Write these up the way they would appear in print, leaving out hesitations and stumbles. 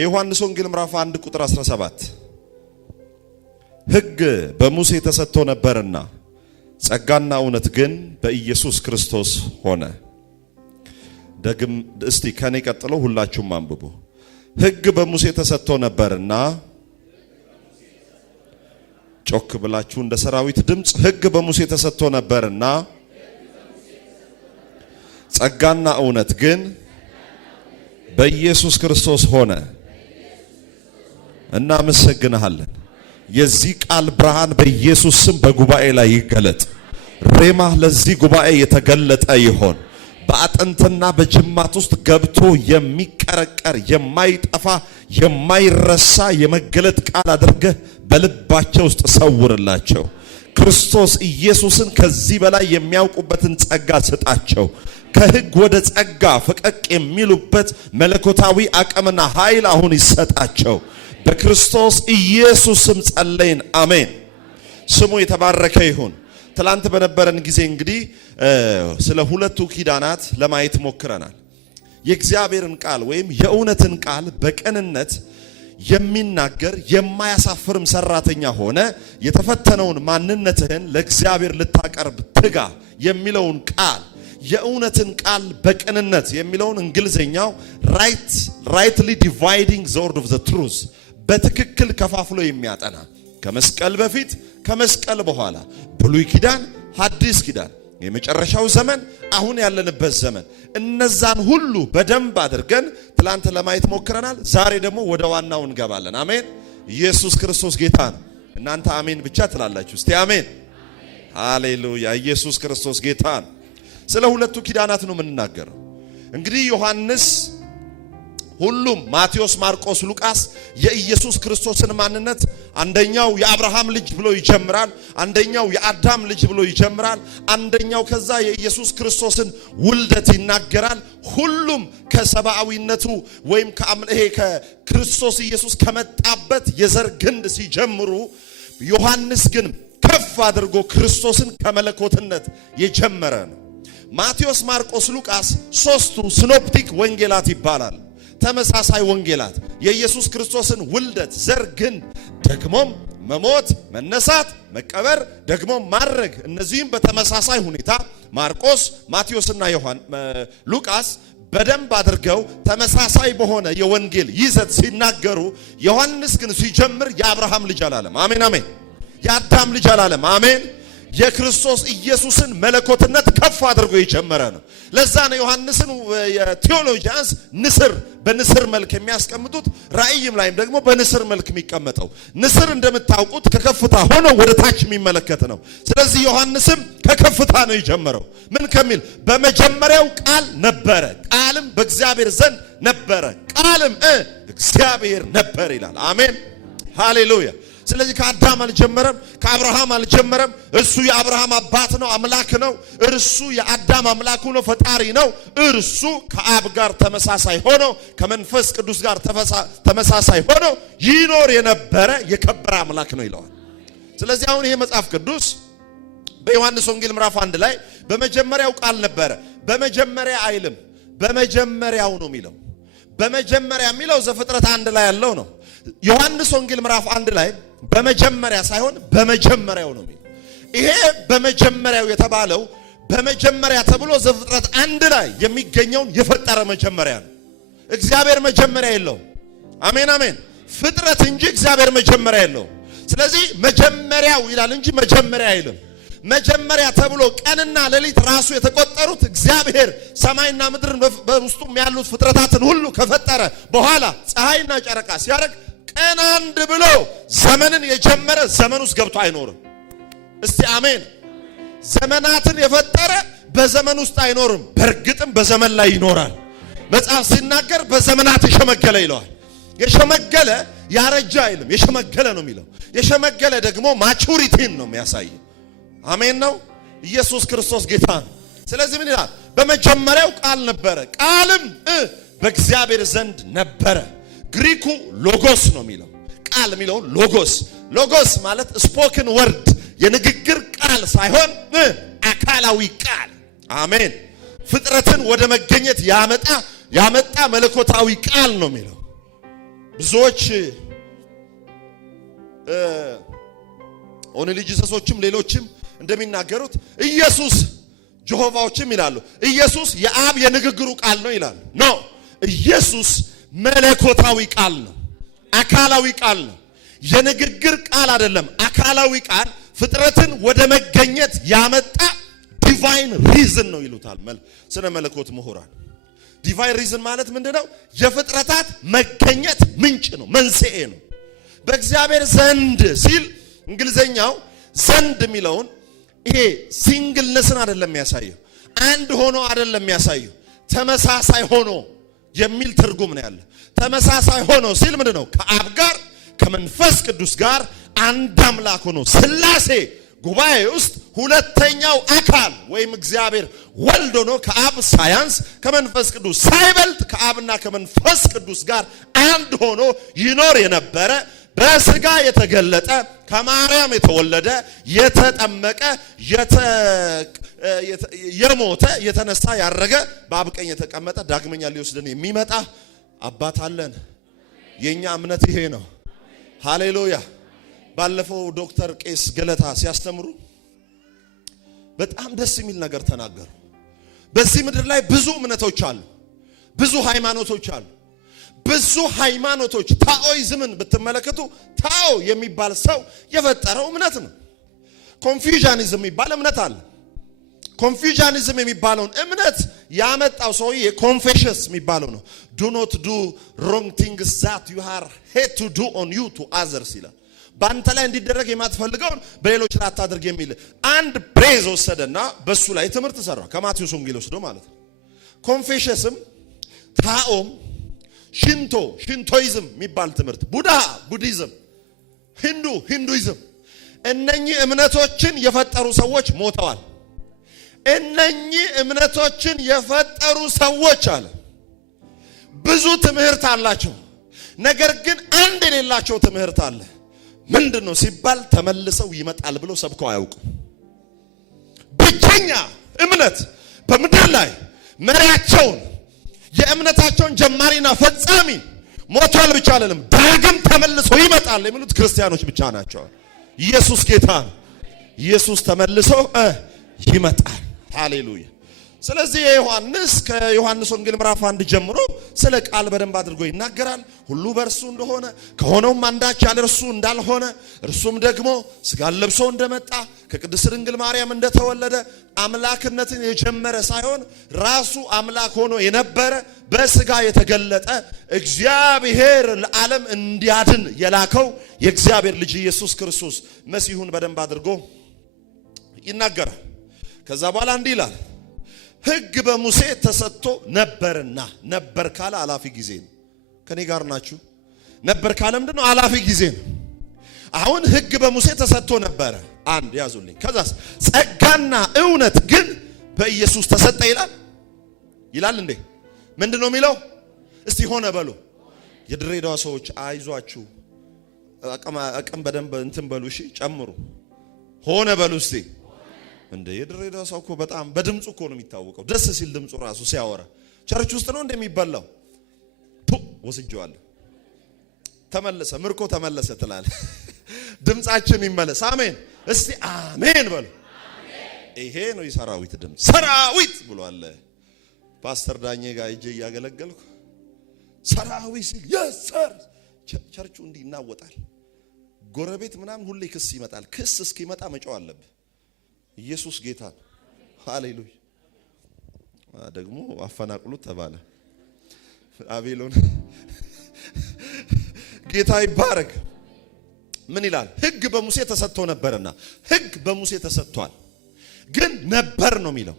የዮሐንስ ወንጌል ምዕራፍ 1 ቁጥር 17 ሕግ በሙሴ ተሰጥቶ ነበርና ጸጋና እውነት ግን በኢየሱስ ክርስቶስ ሆነ። ደግም እስቲ ከኔ ቀጥሎ ሁላችሁም አንብቡ። ሕግ በሙሴ ተሰጥቶ ነበርና ጮክ ብላችሁ እንደ ሰራዊት ድምጽ ሕግ በሙሴ ተሰጥቶ ነበርና ጸጋና እውነት ግን በኢየሱስ ክርስቶስ ሆነ። እናመሰግንሃለን። የዚህ ቃል ብርሃን በኢየሱስ ስም በጉባኤ ላይ ይገለጥ። ሬማ ለዚህ ጉባኤ የተገለጠ ይሆን። በአጥንትና በጅማት ውስጥ ገብቶ የሚቀረቀር የማይጠፋ የማይረሳ የመገለጥ ቃል አድርገህ በልባቸው ውስጥ ሰውርላቸው። ክርስቶስ ኢየሱስን ከዚህ በላይ የሚያውቁበትን ጸጋ ስጣቸው። ከሕግ ወደ ጸጋ ፈቀቅ የሚሉበት መለኮታዊ አቅምና ኃይል አሁን ይሰጣቸው። በክርስቶስ ኢየሱስም ጸለይን፣ አሜን። ስሙ የተባረከ ይሁን። ትላንት በነበረን ጊዜ እንግዲህ ስለ ሁለቱ ኪዳናት ለማየት ሞክረናል። የእግዚአብሔርን ቃል ወይም የእውነትን ቃል በቅንነት የሚናገር የማያሳፍርም ሰራተኛ ሆነ የተፈተነውን ማንነትህን ለእግዚአብሔር ልታቀርብ ትጋ የሚለውን ቃል የእውነትን ቃል በቅንነት የሚለውን እንግሊዘኛው rightly dividing the word of the truth በትክክል ከፋፍሎ የሚያጠና ከመስቀል በፊት ከመስቀል በኋላ ብሉይ ኪዳን ሐዲስ ኪዳን የመጨረሻው ዘመን አሁን ያለንበት ዘመን እነዛን ሁሉ በደንብ አድርገን ትላንት ለማየት ሞክረናል። ዛሬ ደግሞ ወደ ዋናው እንገባለን። አሜን። ኢየሱስ ክርስቶስ ጌታ ነው። እናንተ አሜን ብቻ ትላላችሁ። እስቲ አሜን። ሃሌሉያ። ኢየሱስ ክርስቶስ ጌታ ነው። ስለ ሁለቱ ኪዳናት ነው የምንናገረው። እንግዲህ ዮሐንስ ሁሉም ማቴዎስ፣ ማርቆስ፣ ሉቃስ የኢየሱስ ክርስቶስን ማንነት አንደኛው የአብርሃም ልጅ ብሎ ይጀምራል፣ አንደኛው የአዳም ልጅ ብሎ ይጀምራል፣ አንደኛው ከዛ የኢየሱስ ክርስቶስን ውልደት ይናገራል። ሁሉም ከሰብአዊነቱ ወይም ከክርስቶስ ኢየሱስ ከመጣበት የዘር ግንድ ሲጀምሩ፣ ዮሐንስ ግን ከፍ አድርጎ ክርስቶስን ከመለኮትነት የጀመረ ነው። ማቴዎስ፣ ማርቆስ፣ ሉቃስ ሶስቱ ሲኖፕቲክ ወንጌላት ይባላል። ተመሳሳይ ወንጌላት የኢየሱስ ክርስቶስን ውልደት፣ ዘር ግንድ፣ ደግሞም መሞት፣ መነሳት፣ መቀበር፣ ደግሞም ማድረግ እነዚህም በተመሳሳይ ሁኔታ ማርቆስ፣ ማቴዎስና ሉቃስ በደንብ አድርገው ተመሳሳይ በሆነ የወንጌል ይዘት ሲናገሩ፣ ዮሐንስ ግን ሲጀምር የአብርሃም ልጅ አላለም። አሜን አሜን። የአዳም ልጅ አላለም። አሜን። የክርስቶስ ኢየሱስን መለኮትነት ከፍ አድርጎ የጀመረ ነው። ለዛ ነው ዮሐንስን የቴዎሎጂያንስ ንስር በንስር መልክ የሚያስቀምጡት፣ ራእይም ላይም ደግሞ በንስር መልክ የሚቀመጠው። ንስር እንደምታውቁት ከከፍታ ሆኖ ወደ ታች የሚመለከት ነው። ስለዚህ ዮሐንስም ከከፍታ ነው የጀመረው። ምን ከሚል በመጀመሪያው ቃል ነበረ፣ ቃልም በእግዚአብሔር ዘንድ ነበረ፣ ቃልም እግዚአብሔር ነበር ይላል። አሜን ሃሌሉያ። ስለዚህ ከአዳም አልጀመረም፣ ከአብርሃም አልጀመረም። እርሱ የአብርሃም አባት ነው፣ አምላክ ነው። እርሱ የአዳም አምላኩ ነው፣ ፈጣሪ ነው። እርሱ ከአብ ጋር ተመሳሳይ ሆኖ ከመንፈስ ቅዱስ ጋር ተመሳሳይ ሆኖ ይኖር የነበረ የከበረ አምላክ ነው ይለዋል። ስለዚህ አሁን ይሄ መጽሐፍ ቅዱስ በዮሐንስ ወንጌል ምዕራፍ 1 ላይ በመጀመሪያው ቃል ነበረ። በመጀመሪያ አይልም፣ በመጀመሪያው ነው የሚለው። በመጀመሪያ የሚለው ዘፍጥረት 1 ላይ ያለው ነው። ዮሐንስ ወንጌል ምዕራፍ 1 ላይ በመጀመሪያ ሳይሆን በመጀመሪያው ነው የሚለው። ይሄ በመጀመሪያው የተባለው በመጀመሪያ ተብሎ ዘፍጥረት 1 ላይ የሚገኘውን የፈጠረ መጀመሪያ ነው። እግዚአብሔር መጀመሪያ የለውም። አሜን አሜን። ፍጥረት እንጂ እግዚአብሔር መጀመሪያ የለውም። ስለዚህ መጀመሪያው ይላል እንጂ መጀመሪያ አይልም። መጀመሪያ ተብሎ ቀንና ሌሊት ራሱ የተቆጠሩት እግዚአብሔር ሰማይና ምድርን በውስጡም ያሉት ፍጥረታትን ሁሉ ከፈጠረ በኋላ ፀሐይና ጨረቃ ሲያደርግ ቀን 1 ብሎ ዘመንን የጀመረ ዘመን ውስጥ ገብቶ አይኖርም። እስቲ አሜን። ዘመናትን የፈጠረ በዘመን ውስጥ አይኖርም። በእርግጥም በዘመን ላይ ይኖራል። መጽሐፍ ሲናገር በዘመናት የሸመገለ ይለዋል። የሸመገለ ያረጀ አይልም፣ የሸመገለ ነው የሚለው። የሸመገለ ደግሞ ማቹሪቲን ነው የሚያሳየው። አሜን ነው። ኢየሱስ ክርስቶስ ጌታ ነው። ስለዚህ ምን ይላል? በመጀመሪያው ቃል ነበረ፣ ቃልም በእግዚአብሔር ዘንድ ነበረ። ግሪኩ ሎጎስ ነው የሚለው። ቃል የሚለው ሎጎስ ማለት ስፖክን ወርድ የንግግር ቃል ሳይሆን አካላዊ ቃል። አሜን። ፍጥረትን ወደ መገኘት ያመጣ መለኮታዊ ቃል ነው የሚለው። ብዙዎች ኦንሊ ጂሰሶችም ሌሎችም እንደሚናገሩት ኢየሱስ ጆሆቫዎችም ይላሉ ኢየሱስ የአብ የንግግሩ ቃል ነው ይላሉ። ኖ ኢየሱስ መለኮታዊ ቃል ነው፣ አካላዊ ቃል ነው። የንግግር ቃል አይደለም፣ አካላዊ ቃል ፍጥረትን ወደ መገኘት ያመጣ ዲቫይን ሪዝን ነው ይሉታል ስነ መለኮት ምሁራን። ዲቫይን ሪዝን ማለት ምንድነው? የፍጥረታት መገኘት ምንጭ ነው፣ መንስኤ ነው። በእግዚአብሔር ዘንድ ሲል እንግሊዘኛው ዘንድ የሚለውን ይሄ ሲንግልነስን አይደለም የሚያሳየው፣ አንድ ሆኖ አይደለም የሚያሳየው፣ ተመሳሳይ ሆኖ የሚል ትርጉም ነው ያለ። ተመሳሳይ ሆኖ ሲል ምንድነው? ከአብ ጋር ከመንፈስ ቅዱስ ጋር አንድ አምላክ ሆኖ ሥላሴ ጉባኤ ውስጥ ሁለተኛው አካል ወይም እግዚአብሔር ወልድ ሆኖ ከአብ ሳያንስ ከመንፈስ ቅዱስ ሳይበልጥ ከአብና ከመንፈስ ቅዱስ ጋር አንድ ሆኖ ይኖር የነበረ በስጋ የተገለጠ ከማርያም የተወለደ የተጠመቀ የሞተ የተነሳ ያረገ በአብ ቀኝ የተቀመጠ ዳግመኛ ሊወስደን የሚመጣ አባት አለን። የኛ እምነት ይሄ ነው። ሃሌሉያ። ባለፈው ዶክተር ቄስ ገለታ ሲያስተምሩ በጣም ደስ የሚል ነገር ተናገሩ። በዚህ ምድር ላይ ብዙ እምነቶች አሉ፣ ብዙ ሃይማኖቶች አሉ። ብዙ ሃይማኖቶች ታኦይዝምን ብትመለከቱ ታኦ የሚባል ሰው የፈጠረው እምነት ነው። ኮንፊውዥኒዝም የሚባል እምነት አለ። ኮንፊውዥኒዝም የሚባለውን እምነት ያመጣው ሰውዬ ኮንፌሽንስ የሚባለው ነው። do not do wrong things that you are hate to do on you to others ይላል። በአንተ ላይ እንዲደረግ የማትፈልገውን በሌሎች ላይ አታድርግ የሚል አንድ ብሬዝ ወሰደና በሱ ላይ ትምህርት ሰራ። ከማቴዎስ ወንጌል ወስዶ ማለት ነው። ኮንፌሽንስም ታኦም ሽንቶይዝም የሚባል ትምህርት፣ ቡዲዝም፣ ሂንዱይዝም እነኚህ እምነቶችን የፈጠሩ ሰዎች ሞተዋል። እነኚህ እምነቶችን የፈጠሩ ሰዎች አለ ብዙ ትምህርት አላቸው። ነገር ግን አንድ የሌላቸው ትምህርት አለ። ምንድነው ሲባል ተመልሰው ይመጣል ብለው ሰብከው አያውቁም። ብቸኛ እምነት በምድር ላይ መሪያቸውን የእምነታቸውን ጀማሪና ፈጻሚ ሞቷል ብቻ አይደለም ዳግም ተመልሶ ይመጣል የሚሉት ክርስቲያኖች ብቻ ናቸው። ኢየሱስ ጌታ ነው። ኢየሱስ ተመልሶ ይመጣል። ሃሌሉያ። ስለዚህ የዮሐንስ ከዮሐንስ ወንጌል ምዕራፍ 1 ጀምሮ ስለ ቃል በደንብ አድርጎ ይናገራል። ሁሉ በእርሱ እንደሆነ ከሆነውም አንዳች ያለ እርሱ እንዳልሆነ እርሱም ደግሞ ሥጋን ለብሶ እንደመጣ ከቅድስት ድንግል ማርያም እንደተወለደ አምላክነትን የጀመረ ሳይሆን ራሱ አምላክ ሆኖ የነበረ በሥጋ የተገለጠ እግዚአብሔር ለዓለም እንዲያድን የላከው የእግዚአብሔር ልጅ ኢየሱስ ክርስቶስ መሲሁን በደንብ አድርጎ ይናገራል። ከዛ በኋላ እንዲህ ይላል፣ ሕግ በሙሴ ተሰጥቶ ነበርና። ነበር ካለ አላፊ ጊዜ ነው። ከኔ ጋር ናችሁ? ነበር ካለ ምንድነው? አላፊ ጊዜ ነው። አሁን ሕግ በሙሴ ተሰጥቶ ነበረ። አንድ ያዙልኝ። ከዛስ ጸጋና እውነት ግን በኢየሱስ ተሰጠ ይላል እንዴ? ምንድነው የሚለው? እስቲ ሆነ በሉ። የድሬዳዋ ሰዎች አይዟችሁ፣ አቅም በደንብ እንትን በሉ። እሺ ጨምሩ። ሆነ በሉ እስቲ። እንደ የድሬዳዋ ሰው እኮ በጣም በድምጹ እኮ ነው የሚታወቀው። ደስ ሲል ድምጹ ራሱ ሲያወራ ቸርች ውስጥ ነው እንደሚበላው ወስጄዋለሁ። ተመለሰ፣ ምርኮ ተመለሰ ትላል። ድምጻችን ይመለስ። አሜን። እስቲ አሜን በሉ። ይሄ ነው የሰራዊት ድምጽ። ሰራዊት ብሏል ፓስተር ዳኜ ጋር እጄ እያገለገልኩ ሰራዊት ሲል የሰር ቸርቹ እንዲህ ይናወጣል። ጎረቤት ምናምን ሁሌ ክስ ይመጣል። ክስ እስኪመጣ መጫው አለብህ። ኢየሱስ ጌታ ነው። ሃሌሉያ። ደግሞ አፈናቅሉት ተባለ። አቤሎን ጌታ ይባረክ። ምን ይላል? ሕግ በሙሴ ተሰጥቶ ነበርና። ሕግ በሙሴ ተሰጥቷል፣ ግን ነበር ነው የሚለው።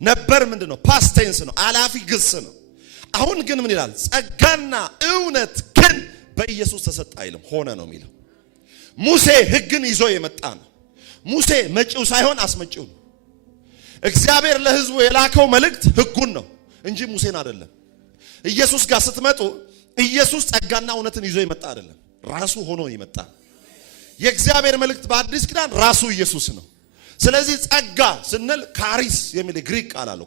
ነበር ምንድነው? ፓስት ቴንስ ነው፣ አላፊ ግስ ነው። አሁን ግን ምን ይላል? ጸጋና እውነት ግን በኢየሱስ ተሰጠ አይልም፣ ሆነ ነው የሚለው። ሙሴ ሕግን ይዞ የመጣ ነው። ሙሴ መጪው ሳይሆን አስመጪው ነው። እግዚአብሔር ለሕዝቡ የላከው መልእክት ሕጉን ነው እንጂ ሙሴን አይደለም። ኢየሱስ ጋር ስትመጡ ኢየሱስ ጸጋና እውነትን ይዞ የመጣ አይደለም፣ ራሱ ሆኖ የመጣ። የእግዚአብሔር መልእክት በአዲስ ኪዳን ራሱ ኢየሱስ ነው። ስለዚህ ጸጋ ስንል ካሪስ የሚል ግሪክ ቃል አለው።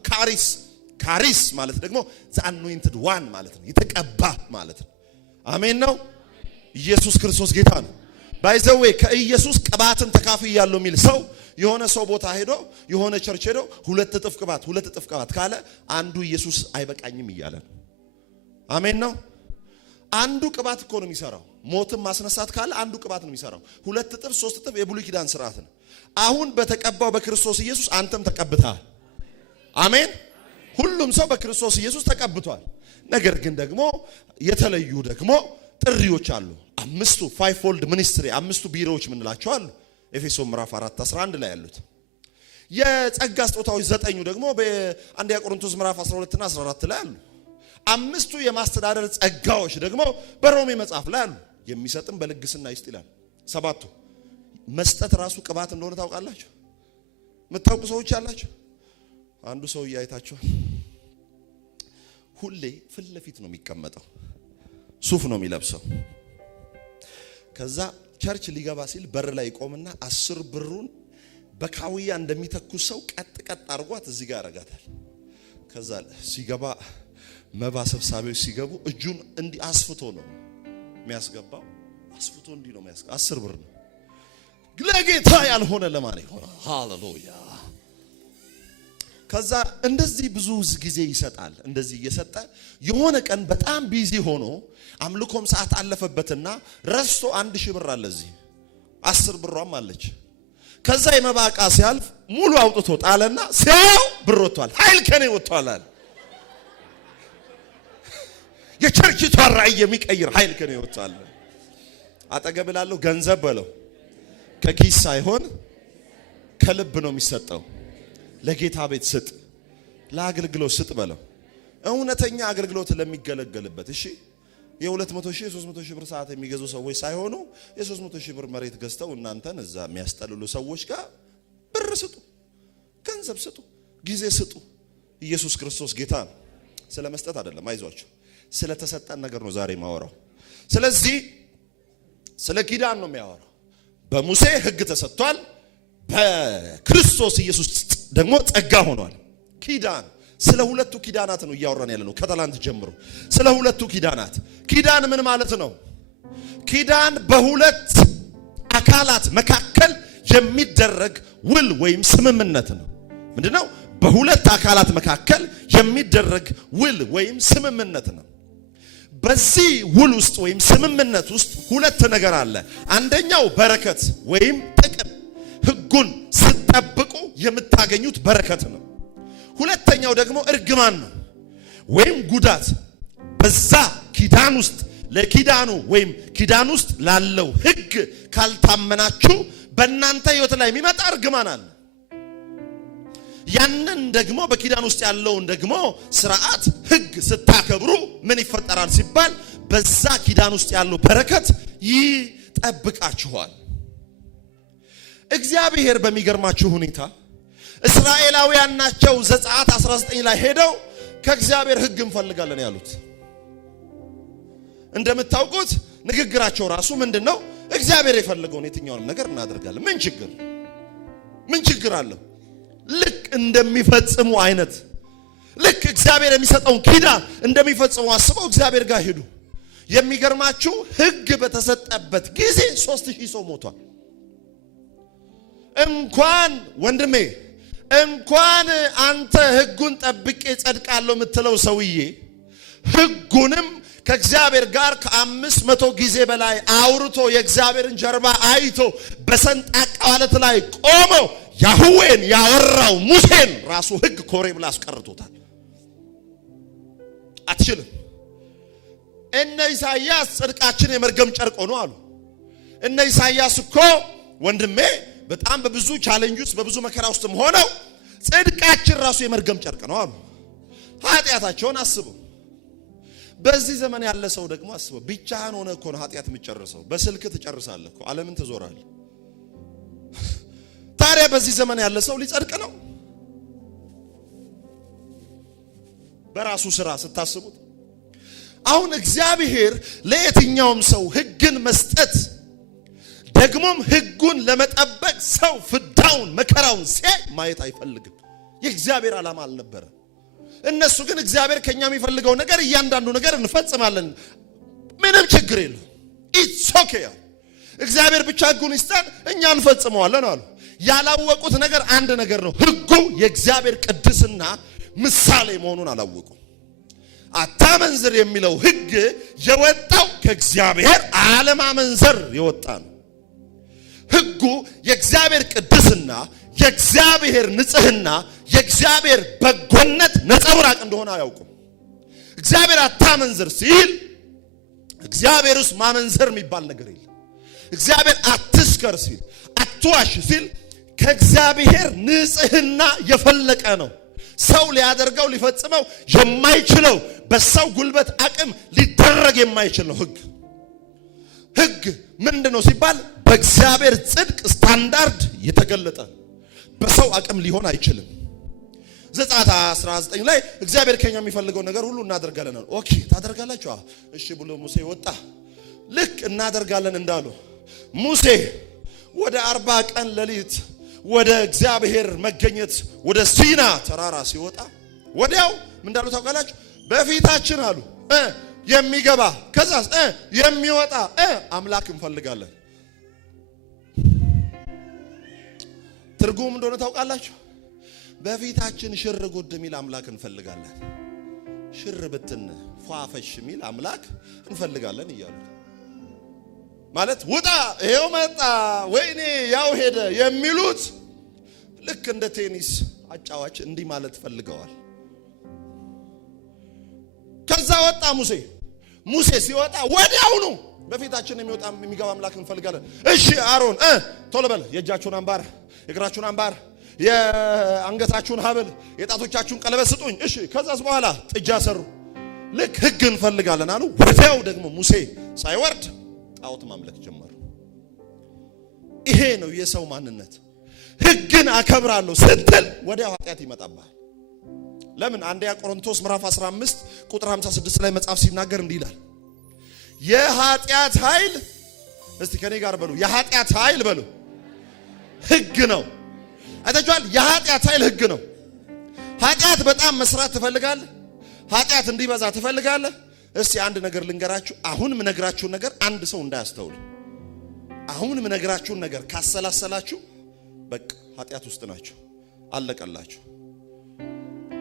ካሪስ ማለት ደግሞ the anointed one ማለት ነው፣ የተቀባ ማለት ነው። አሜን ነው። ኢየሱስ ክርስቶስ ጌታ ነው። ባይዘዌ ከኢየሱስ ቅባትን ተካፍያለሁ የሚል ሰው የሆነ ሰው ቦታ ሄዶ የሆነ ቸርች ሄዶ ሁለት እጥፍ ቅባት ካለ አንዱ ኢየሱስ አይበቃኝም እያለ ነው። አሜን ነው። አንዱ ቅባት እኮ ነው የሚሰራው። ሞትን ማስነሳት ካለ አንዱ ቅባት ነው የሚሰራው። ሁለት እጥፍ ሶስት እጥፍ የብሉይ ኪዳን ስርዓት ነው። አሁን በተቀባው በክርስቶስ ኢየሱስ አንተም ተቀብተሃል። አሜን። ሁሉም ሰው በክርስቶስ ኢየሱስ ተቀብቷል። ነገር ግን ደግሞ የተለዩ ደግሞ ጥሪዎች አሉ። አምስቱ ፋይቭ ፎልድ ሚኒስትሪ አምስቱ ቢሮዎች ምንላቸው አሉ። ኤፌሶን ምዕራፍ 4:11 ላይ ያሉት የጸጋ ስጦታዎች ዘጠኙ ደግሞ በአንደኛ ቆሮንቶስ ምዕራፍ 12 እና 14 ላይ አሉ። አምስቱ የማስተዳደር ጸጋዎች ደግሞ በሮሜ መጽሐፍ ላይ አሉ። የሚሰጥም በልግስና ይስጥ ይላል። ሰባቱ መስጠት ራሱ ቅባት እንደሆነ ታውቃላችሁ። የምታውቁ ሰዎች አላችሁ። አንዱ ሰው እያይታችኋል። ሁሌ ፊት ለፊት ነው የሚቀመጠው። ሱፍ ነው የሚለብሰው። ከዛ ቸርች ሊገባ ሲል በር ላይ ቆምና 10 ብሩን በካውያ እንደሚተኩስ ሰው ቀጥ አድርጓት እዚህ ጋር ያረጋታል። ከዛ ሲገባ መባ ሰብሳቢዎች ሲገቡ እጁን እንዲህ አስፍቶ ነው የሚያስገባው። አስፍቶ እንዲህ ነው የሚያስገባው። 10 ብር ነው። ለጌታ ያልሆነ ለማን ይሆናል? ሃሌሉያ። ከዛ እንደዚህ ብዙ ጊዜ ይሰጣል። እንደዚህ እየሰጠ የሆነ ቀን በጣም ቢዚ ሆኖ አምልኮም ሰዓት አለፈበትና ረስቶ 1000 ብር አለ እዚህ 10 ብሯም አለች። ከዛ የመባቃ ሲያልፍ ሙሉ አውጥቶ ጣለና ሲያው ብር ወጥቷል። ኃይል ከኔ ወጥቷል አለ። የቸርችቷ ራእይ የሚቀይር ኃይል ከኔ ወጥቷል። አጠገብ ላለው ገንዘብ በለው ከኪስ ሳይሆን ከልብ ነው የሚሰጠው። ለጌታ ቤት ስጥ፣ ለአገልግሎት ስጥ በለው። እውነተኛ አገልግሎት ለሚገለገልበት። እሺ የ200 ሺህ 300 ሺህ ብር ሰዓት የሚገዙ ሰዎች ሳይሆኑ የ300 ሺህ ብር መሬት ገዝተው እናንተን እዛ የሚያስጠልሉ ሰዎች ጋር ብር ስጡ፣ ገንዘብ ስጡ፣ ጊዜ ስጡ። ኢየሱስ ክርስቶስ ጌታ ነው። ስለ መስጠት አይደለም፣ አይዟችሁ፣ ስለ ተሰጠን ነገር ነው ዛሬ ማወራው። ስለዚህ ስለ ኪዳን ነው የሚያወራው። በሙሴ ሕግ ተሰጥቷል፣ በክርስቶስ ኢየሱስ ደግሞ ጸጋ ሆኗል። ኪዳን ስለ ሁለቱ ኪዳናት ነው እያወራን ያለነው ከትላንት ጀምሮ። ስለ ሁለቱ ኪዳናት። ኪዳን ምን ማለት ነው? ኪዳን በሁለት አካላት መካከል የሚደረግ ውል ወይም ስምምነት ነው። ምንድነው? በሁለት አካላት መካከል የሚደረግ ውል ወይም ስምምነት ነው። በዚህ ውል ውስጥ ወይም ስምምነት ውስጥ ሁለት ነገር አለ። አንደኛው በረከት ወይም ጥቅም፣ ሕጉን ስትጠብቁ የምታገኙት በረከት ነው። ሁለተኛው ደግሞ እርግማን ነው ወይም ጉዳት። በዛ ኪዳን ውስጥ ለኪዳኑ ወይም ኪዳን ውስጥ ላለው ሕግ ካልታመናችሁ በእናንተ ሕይወት ላይ የሚመጣ እርግማን አለ። ያንን ደግሞ በኪዳን ውስጥ ያለውን ደግሞ ስርዓት ሕግ ስታከብሩ ምን ይፈጠራል ሲባል በዛ ኪዳን ውስጥ ያለው በረከት ይጠብቃችኋል። እግዚአብሔር በሚገርማችሁ ሁኔታ እስራኤላውያን ናቸው ዘጸአት 19 ላይ ሄደው ከእግዚአብሔር ሕግ እንፈልጋለን ያሉት። እንደምታውቁት ንግግራቸው ራሱ ምንድነው? እግዚአብሔር የፈለገውን የትኛውንም ነገር እናደርጋለን። ምን ችግር አለው? ልክ እንደሚፈጽሙ አይነት ልክ እግዚአብሔር የሚሰጠውን ኪዳን እንደሚፈጽሙ አስበው እግዚአብሔር ጋር ሄዱ። የሚገርማችሁ ሕግ በተሰጠበት ጊዜ 3000 ሰው ሞቷል። እንኳን ወንድሜ እንኳን አንተ ሕጉን ጠብቄ ጸድቃለሁ የምትለው ሰውዬ ሕጉንም ከእግዚአብሔር ጋር ከ500 ጊዜ በላይ አውርቶ የእግዚአብሔርን ጀርባ አይቶ በሰንጣቃው ዓለት ላይ ቆሞ ያህዌን ያወራው ሙሴን ራሱ ሕግ ኮሬብ ላይ አስቀርቶታል። አትችልም። እነ ኢሳይያስ ጽድቃችን የመርገም ጨርቅ ሆኖ አሉ። እነ ኢሳይያስ እኮ ወንድሜ በጣም በብዙ ቻሌንጅ ውስጥ በብዙ መከራ ውስጥም ሆነው ጽድቃችን ራሱ የመርገም ጨርቅ ነው አሉ። ኃጢአታቸውን አስበው። በዚህ ዘመን ያለ ሰው ደግሞ አስበው። ብቻህን ሆነ እኮ ነው ኃጢአት የምትጨርሰው። በስልክ ትጨርሳለህ እኮ ዓለምን ትዞራለህ። ታዲያ በዚህ ዘመን ያለ ሰው ሊጸድቅ ነው? በራሱ ስራ ስታስቡት። አሁን እግዚአብሔር ለየትኛውም ሰው ሕግን መስጠት ደግሞም ሕጉን ለመጠበቅ ሰው ፍዳውን መከራውን ሲያይ ማየት አይፈልግም። የእግዚአብሔር ዓላማ አልነበረ። እነሱ ግን እግዚአብሔር ከኛ የሚፈልገው ነገር እያንዳንዱ ነገር እንፈጽማለን፣ ምንም ችግር የለም። ኢትስ ኦኬ አሉ። እግዚአብሔር ብቻ ሕጉን ይስጠን እኛ እንፈጽመዋለን አሉ። ያላወቁት ነገር አንድ ነገር ነው። ሕጉ የእግዚአብሔር ቅድስና ምሳሌ መሆኑን አላወቁ። አታመንዝር የሚለው ሕግ የወጣው ከእግዚአብሔር አለማመንዘር የወጣ ነው። ሕጉ የእግዚአብሔር ቅድስና፣ የእግዚአብሔር ንጽህና፣ የእግዚአብሔር በጎነት ነጸብራቅ እንደሆነ አያውቁም። እግዚአብሔር አታመንዝር ሲል እግዚአብሔር ውስጥ ማመንዘር የሚባል ነገር የለም። እግዚአብሔር አትስከር ሲል፣ አትዋሽ ሲል ከእግዚአብሔር ንጽህና የፈለቀ ነው። ሰው ሊያደርገው ሊፈጽመው የማይችለው በሰው ጉልበት አቅም ሊደረግ የማይችል ነው ሕግ። ሕግ ምንድነው ሲባል በእግዚአብሔር ጽድቅ ስታንዳርድ የተገለጠ በሰው አቅም ሊሆን አይችልም። ዘጸአት 19 ላይ እግዚአብሔር ከኛ የሚፈልገው ነገር ሁሉ እናደርጋለን። ኦኬ ታደርጋላችሁ? እሺ ብሎ ሙሴ ወጣ። ልክ እናደርጋለን እንዳሉ ሙሴ ወደ 40 ቀን ሌሊት ወደ እግዚአብሔር መገኘት ወደ ሲና ተራራ ሲወጣ ወዲያው ምን እንዳሉ ታውቃላችሁ? በፊታችን አሉ የሚገባ ከዛስ የሚወጣ አምላክ እንፈልጋለን። ትርጉም እንደሆነ ታውቃላችሁ? በፊታችን ሽር ጉድ የሚል አምላክ እንፈልጋለን። ሽር ብትን ፏፈሽ የሚል አምላክ እንፈልጋለን እያሉ ማለት ውጣ ይሄው መጣ ወይኔ ያው ሄደ የሚሉት ልክ እንደ ቴኒስ አጫዋች እንዲህ ማለት ፈልገዋል። ከዛ ወጣ ሙሴ ሲወጣ ወዲያውኑ በፊታችን የሚወጣ የሚገባ አምላክ እንፈልጋለን። እሺ አሮን ቶሎ በል የእጃችሁን አንባር፣ የእግራችሁን አንባር፣ የአንገታችሁን ሐብል፣ የጣቶቻችሁን ቀለበት ስጡኝ። እሺ ከዛስ በኋላ ጥጃ ሰሩ። ልክ ሕግ እንፈልጋለን አሉ። ወዲያው ደግሞ ሙሴ ሳይወርድ ጣዖት ማምለክ ጀመሩ። ይሄ ነው የሰው ማንነት። ሕግን አከብራለሁ ስትል ወዲያው ኃጢአት ይመጣባል። ለምን? አንደኛ ቆሮንቶስ ምዕራፍ 15 ቁጥር 56 ላይ መጽሐፍ ሲናገር እንዲህ ይላል፣ የኃጢአት ኃይል እስቲ ከኔ ጋር በሉ፣ የኃጢአት ኃይል በሉ ሕግ ነው። አይታችኋል? የኃጢአት ኃይል ሕግ ነው። ኃጢአት በጣም መስራት ትፈልጋለህ? ኃጢአት እንዲበዛ ትፈልጋለህ? እስቲ አንድ ነገር ልንገራችሁ። አሁን ምነግራችሁን ነገር አንድ ሰው እንዳያስተውል። አሁን ምነግራችሁን ነገር ካሰላሰላችሁ በቃ ኃጢአት ውስጥ ናችሁ፣ አለቀላችሁ።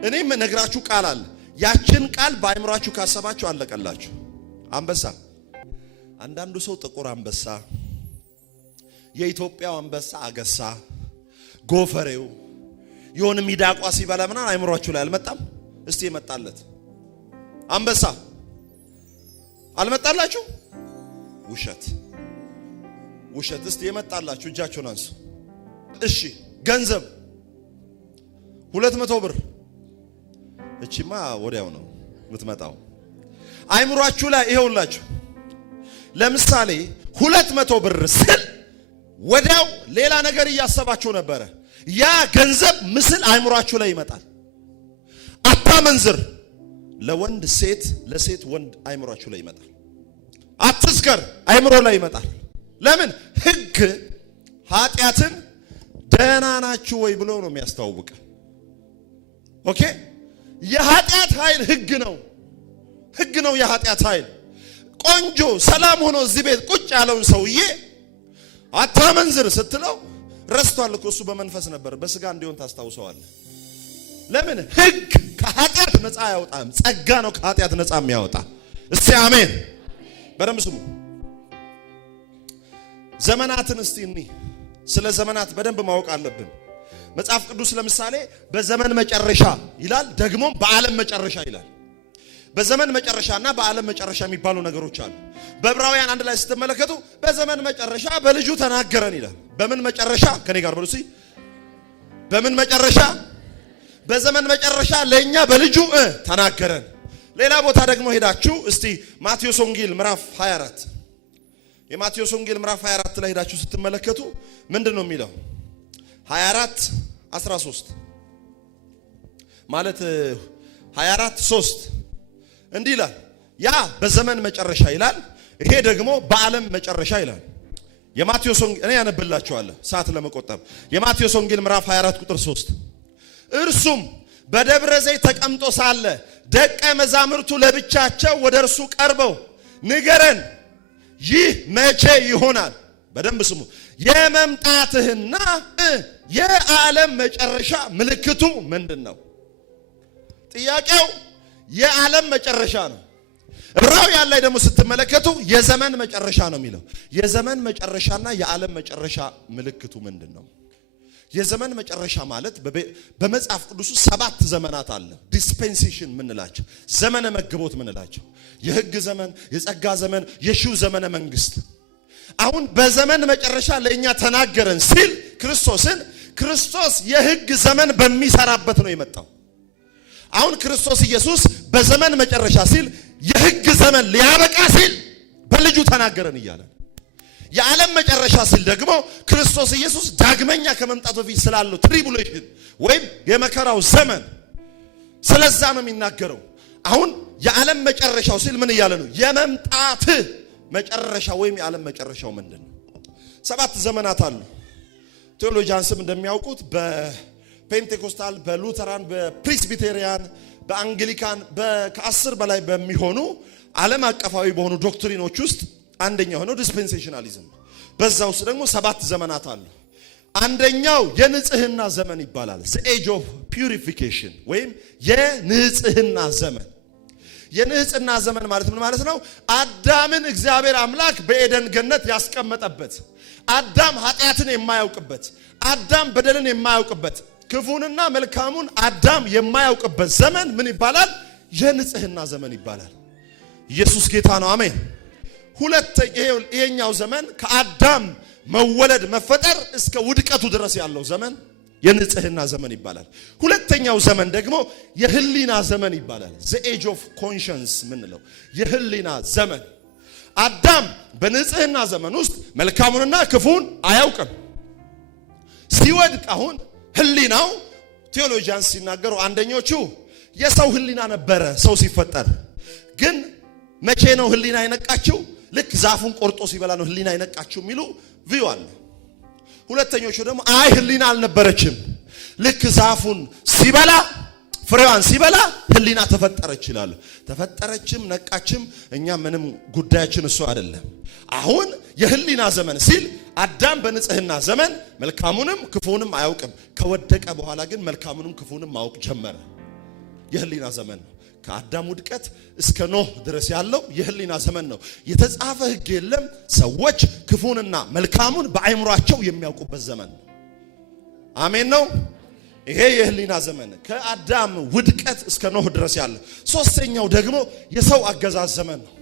እኔም ምነግራችሁ ቃል አለ። ያችን ቃል በአእምሯችሁ ካሰባችሁ አለቀላችሁ። አንበሳ፣ አንዳንዱ ሰው ጥቁር አንበሳ፣ የኢትዮጵያው አንበሳ አገሳ፣ ጎፈሬው የሆነ ሚዳቋ ሲበላ ምናምን አእምሯችሁ ላይ አልመጣም? እስቲ የመጣለት አንበሳ አልመጣላችሁ? ውሸት። እስቲ የመጣላችሁ እጃችሁን አንሱ። እሺ ገንዘብ 200 ብር፣ እቺማ ወዲያው ነው የምትመጣው አእምሯችሁ ላይ። ይሄውላችሁ ለምሳሌ 200 ብር ስል ወዲያው ሌላ ነገር እያሰባችሁ ነበረ። ያ ገንዘብ ምስል አእምሯችሁ ላይ ይመጣል። አታመንዝር፣ ለወንድ ሴት፣ ለሴት ወንድ አእምሯችሁ ላይ ይመጣል። አትስከር፣ አእምሮ ላይ ይመጣል። ለምን? ሕግ ኃጢአትን ደህና ናችሁ ወይ ብሎ ነው የሚያስተዋውቅ። ኦኬ፣ የኃጢአት ኃይል ሕግ ነው። ሕግ ነው የኃጢአት ኃይል። ቆንጆ ሰላም ሆኖ እዚህ ቤት ቁጭ ያለውን ሰውዬ አታመንዝር ስትለው ረስቷል እኮ እሱ በመንፈስ ነበር፣ በስጋ እንዲሆን ታስታውሰዋለህ። ለምን? ሕግ ከኃጢአት ነፃ አያወጣም። ጸጋ ነው ከኃጢአት ነፃ የሚያወጣ። እስቲ አሜን። በደንብ ስሙ። ዘመናትን እስቲ ስለ ዘመናት በደንብ ማወቅ አለብን። መጽሐፍ ቅዱስ ለምሳሌ በዘመን መጨረሻ ይላል፣ ደግሞ በዓለም መጨረሻ ይላል። በዘመን መጨረሻና በዓለም መጨረሻ የሚባሉ ነገሮች አሉ። በዕብራውያን 1 ላይ ስትመለከቱ በዘመን መጨረሻ በልጁ ተናገረን ይላል። በምን መጨረሻ? ከኔ ጋር በሉ እስቲ። በምን መጨረሻ? በዘመን መጨረሻ ለኛ በልጁ ተናገረን። ሌላ ቦታ ደግሞ ሄዳችሁ እስቲ ማቴዎስ ወንጌል ምዕራፍ 24 የማቴዎስ ወንጌል ምዕራፍ 24 ላይ ሄዳችሁ ስትመለከቱ ምንድነው የሚለው? 24:13 ማለት 24:3 እንዲህ ይላል። ያ በዘመን መጨረሻ ይላል፣ ይሄ ደግሞ በዓለም መጨረሻ ይላል። የማቴዎስ ወንጌል እኔ ያነብላችኋለሁ ሰዓት ለመቆጠብ። የማቴዎስ ወንጌል ምዕራፍ 24 ቁጥር 3 እርሱም በደብረ ዘይት ተቀምጦ ሳለ ደቀ መዛሙርቱ ለብቻቸው ወደ እርሱ ቀርበው ንገረን፣ ይህ መቼ ይሆናል? በደንብ ስሙ። የመምጣትህና የዓለም መጨረሻ ምልክቱ ምንድነው? ጥያቄው የዓለም መጨረሻ ነው። ዕብራውያን ላይ ደግሞ ስትመለከቱ የዘመን መጨረሻ ነው የሚለው። የዘመን መጨረሻና የዓለም መጨረሻ ምልክቱ ምንድነው? የዘመን መጨረሻ ማለት በመጽሐፍ ቅዱስ 7 ዘመናት አለ። ዲስፔንሴሽን ምንላቸው፣ ዘመነ መግቦት ምንላቸው፣ የሕግ ዘመን፣ የጸጋ ዘመን፣ የሺው ዘመነ መንግስት። አሁን በዘመን መጨረሻ ለኛ ተናገረን ሲል ክርስቶስ የሕግ ዘመን በሚሰራበት ነው የመጣው። አሁን ክርስቶስ ኢየሱስ በዘመን መጨረሻ ሲል የሕግ ዘመን ሊያበቃ ሲል በልጁ ተናገረን እያለ፣ የዓለም መጨረሻ ሲል ደግሞ ክርስቶስ ኢየሱስ ዳግመኛ ከመምጣቱ በፊት ስላለው ትሪቡሌሽን ወይም የመከራው ዘመን ስለዛ ነው የሚናገረው። አሁን የዓለም መጨረሻው ሲል ምን እያለ ነው? የመምጣት መጨረሻ ወይም የዓለም መጨረሻው ምንድነው? 7 ዘመናት አሉ። ቴዎሎጂያንስም እንደሚያውቁት በፔንቴኮስታል፣ በሉተራን፣ በፕሬስቢቴሪያን፣ በአንግሊካን ከ10 በላይ በሚሆኑ ዓለም አቀፋዊ በሆኑ ዶክትሪኖች ውስጥ አንደኛው ሆኖ ዲስፔንሴሽናሊዝም። በዛ ውስጥ ደግሞ 7 ዘመናት አሉ። አንደኛው የንጽህና ዘመን ይባላል። the age of purification ወይም የንጽህና ዘመን። የንጽህና ዘመን ማለት ምን ማለት ነው? አዳምን እግዚአብሔር አምላክ በኤደን ገነት ያስቀመጠበት፣ አዳም ኃጢአትን የማያውቅበት፣ አዳም በደልን የማያውቅበት፣ ክፉንና መልካሙን አዳም የማያውቅበት ዘመን ምን ይባላል? የንጽህና ዘመን ይባላል። ኢየሱስ ጌታ ነው። አሜን። ይሄኛው ዘመን ከአዳም መወለድ መፈጠር እስከ ውድቀቱ ድረስ ያለው ዘመን የንጽህና ዘመን ይባላል። ሁለተኛው ዘመን ደግሞ የህሊና ዘመን ይባላል። the age of conscience ምንለው የህሊና ዘመን። አዳም በንጽህና ዘመን ውስጥ መልካሙንና ክፉን አያውቅም። ሲወድቅ አሁን ህሊናው ቴዎሎጂያንስ ሲናገሩ አንደኞቹ የሰው ህሊና ነበረ ሰው ሲፈጠር፣ ግን መቼ ነው ህሊና የነቃችው? ልክ ዛፉን ቆርጦ ሲበላ ነው ህሊና የነቃችው የሚሉ ቪው አለ። ሁለተኞቹ ደግሞ አይ ህሊና አልነበረችም፣ ልክ ዛፉን ሲበላ ፍሬዋን ሲበላ ህሊና ተፈጠረች ይላሉ። ተፈጠረችም ነቃችም እኛ ምንም ጉዳያችን እሱ አይደለም። አሁን የህሊና ዘመን ሲል አዳም በንጽህና ዘመን መልካሙንም ክፉንም አያውቅም። ከወደቀ በኋላ ግን መልካሙንም ክፉንም ማወቅ ጀመረ። የህሊና ዘመን ነው። ከአዳም ውድቀት እስከ ኖህ ድረስ ያለው የህሊና ዘመን ነው። የተጻፈ ህግ የለም። ሰዎች ክፉንና መልካሙን በአይምሯቸው የሚያውቁበት ዘመን ነው። አሜን ነው። ይሄ የህሊና ዘመን ከአዳም ውድቀት እስከ ኖህ ድረስ ያለው። ሶስተኛው ደግሞ የሰው አገዛዝ ዘመን ነው።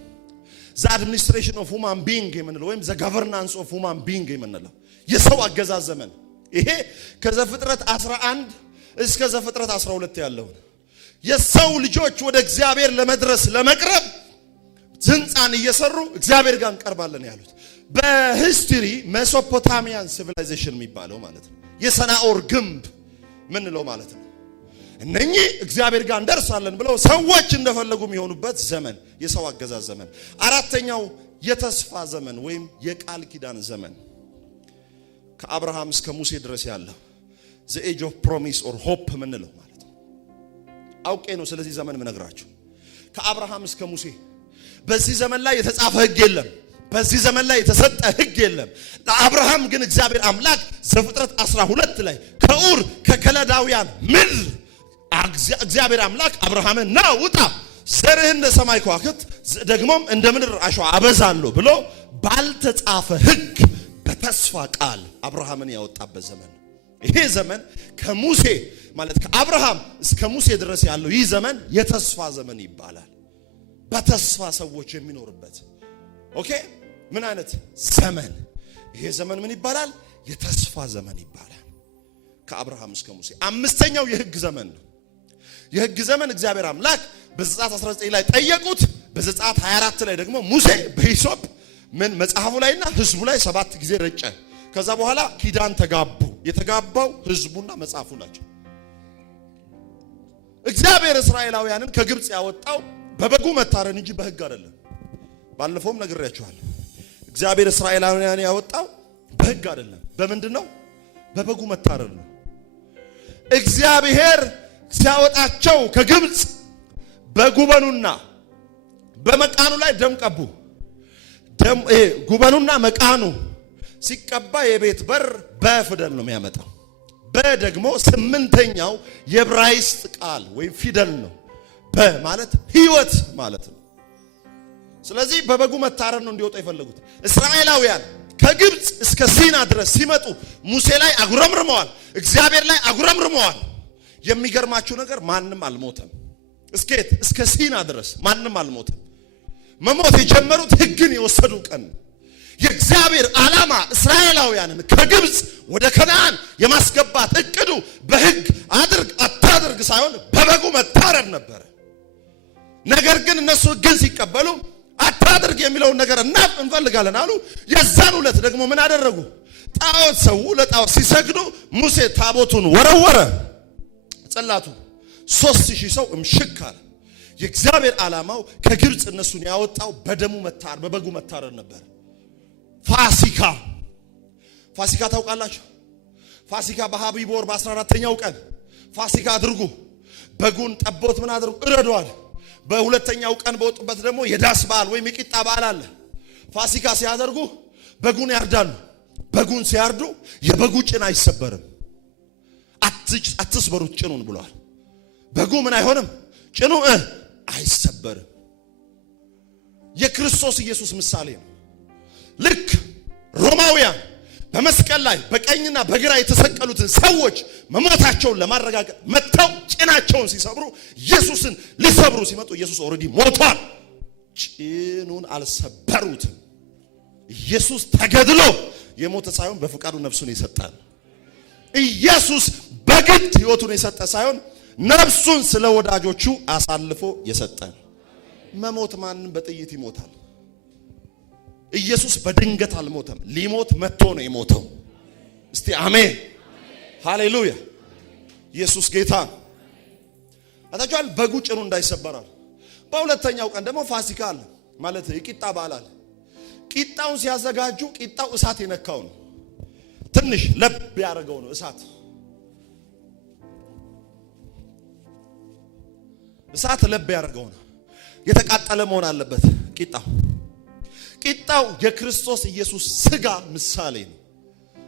the administration of human being የምንለው ወይም the governance of human being የምንለው የሰው አገዛዝ ዘመን። ይሄ ከዘፍጥረት 11 እስከ ዘፍጥረት 12 ያለው የሰው ልጆች ወደ እግዚአብሔር ለመድረስ ለመቅረብ ህንፃን እየሰሩ እግዚአብሔር ጋር እንቀርባለን ያሉት። በሂስትሪ ሜሶፖታሚያን ሲቪላይዜሽን የሚባለው ማለት ነው። የሰናኦር ግንብ ምንለው ማለት ነው። እነኚህ እግዚአብሔር ጋር እንደርሳለን ብለው ሰዎች እንደፈለጉ የሚሆኑበት ዘመን የሰው አገዛዝ ዘመን። አራተኛው የተስፋ ዘመን ወይም የቃል ኪዳን ዘመን ከአብርሃም እስከ ሙሴ ድረስ ያለው the age of promise or hope ምንለው ማለት ነው። አውቄ ነው ስለዚህ ዘመን ምነግራችሁ። ከአብርሃም እስከ ሙሴ በዚህ ዘመን ላይ የተጻፈ ህግ የለም። በዚህ ዘመን ላይ የተሰጠ ህግ የለም። ለአብርሃም ግን እግዚአብሔር አምላክ ዘፍጥረት 12 ላይ ከኡር ከከለዳውያን ምድር እግዚአብሔር አምላክ አብርሃምን ና ውጣ፣ ዘርህ እንደ ሰማይ ከዋክብት ደግሞም እንደ ምድር አሸዋ አበዛለሁ ብሎ ባልተጻፈ ህግ በተስፋ ቃል አብርሃምን ያወጣበት ዘመን። ይሄ ዘመን ከሙሴ ማለት ከአብርሃም እስከ ሙሴ ድረስ ያለው ይህ ዘመን የተስፋ ዘመን ይባላል። በተስፋ ሰዎች የሚኖርበት ኦኬ። ምን አይነት ዘመን? ይሄ ዘመን ምን ይባላል? የተስፋ ዘመን ይባላል። ከአብርሃም እስከ ሙሴ። አምስተኛው የህግ ዘመን ነው። የህግ ዘመን እግዚአብሔር አምላክ በዘጸአት 19 ላይ ጠየቁት። በዘጸአት 24 ላይ ደግሞ ሙሴ በሂሶጵ ምን መጽሐፉ ላይና ህዝቡ ላይ 7 ጊዜ ረጨ። ከዛ በኋላ ኪዳን ተጋቡ። የተጋባው ህዝቡና መጽሐፉ ናቸው። እግዚአብሔር እስራኤላውያንን ከግብጽ ያወጣው በበጉ መታረን እንጂ በህግ አይደለም። ባለፈውም ነግሬያችኋለሁ። እግዚአብሔር እስራኤላውያን ያወጣው በህግ አይደለም። በምንድነው? በበጉ መታረን ነው። እግዚአብሔር ሲያወጣቸው ከግብጽ በጉበኑና በመቃኑ ላይ ደም ቀቡ። ደም ጉበኑና መቃኑ ሲቀባ የቤት በር በፊደል ነው የሚያመጣው። በደግሞ ስምንተኛው የዕብራይስጥ ቃል ወይም ፊደል ነው። በማለት ህይወት ማለት ነው። ስለዚህ በበጉ መታረድ ነው እንዲወጣ የፈለጉት። እስራኤላውያን ከግብጽ እስከ ሲና ድረስ ሲመጡ ሙሴ ላይ አጉረምርመዋል፣ እግዚአብሔር ላይ አጉረምርመዋል። የሚገርማችሁ ነገር ማንም አልሞተም። እስከ ሲና ድረስ ማንም አልሞተም። መሞት የጀመሩት ህግን የወሰዱ ቀን። የእግዚአብሔር ዓላማ እስራኤላውያንን ከግብጽ ወደ ከነዓን የማስገባት እቅዱ በህግ አድርግ አታድርግ ሳይሆን በበጉ መታረድ ነበር። ነገር ግን እነሱ ህግን ሲቀበሉ አታድርግ የሚለውን ነገር እንፈልጋለን አሉ። የዛን ዕለት ደግሞ ምን አደረጉ? ጣዖት ሰው ለጣዖት ሲሰግዱ ሙሴ ታቦቱን ወረወረ፣ ጽላቱ 3000 ሰው እምሽክ አለ። የእግዚአብሔር ዓላማው ከግብጽ እነሱን ያወጣው በደሙ መታረድ በበጉ መታረድ ነበር። ፋሲካ ታውቃላችሁ? ፋሲካ በሐቢብ ወር በ14ኛው ቀን ፋሲካ አድርጉ። በጉን ጠቦት ምን አድርጉ? እረዷል። በሁለተኛው ቀን በወጡበት ደግሞ የዳስ በዓል ወይም የቂጣ በዓል አለ። ፋሲካ ሲያደርጉ በጉን ያርዳሉ። በጉን ሲያርዱ የበጉ ጭን አይሰበርም። አትስበሩት ጭኑን ብለዋል። በጉ ምን አይሆንም? ጭኑ አይሰበርም። የክርስቶስ ኢየሱስ ምሳሌ ነው። ልክ ሮማውያን በመስቀል ላይ በቀኝና በግራ የተሰቀሉትን ሰዎች መሞታቸውን ለማረጋገጥ መተው ጭናቸውን ሲሰብሩ ኢየሱስን ሊሰብሩ ሲመጡ ኢየሱስ ኦልሬዲ ሞቷል። ጭኑን አልሰበሩትም። ኢየሱስ ተገድሎ የሞተ ሳይሆን በፍቃዱ ነፍሱን የሰጠ ነው። ኢየሱስ በግድ ሕይወቱን የሰጠ ሳይሆን ነፍሱን ስለ ወዳጆቹ አሳልፎ የሰጠ ነው። መሞት ማንም በጥይት ይሞታል። ኢየሱስ በድንገት አልሞተም። ሊሞት መጥቶ ነው የሞተው። እስቲ አሜን ሃሌሉያ። ኢየሱስ ጌታ አታውቃል። በጉ ጭኑ እንዳይሰበራል። በሁለተኛው ቀን ደግሞ ፋሲካ አለ ማለት የቂጣ በዓል አለ። ቂጣውን ሲያዘጋጁ ቂጣው እሳት የነካው ነው። ትንሽ ለብ ያደረገው ነው። እሳት ለብ ያደረገው ነው። የተቃጠለ መሆን አለበት ቂጣው የክርስቶስ ኢየሱስ ስጋ ምሳሌ ነው።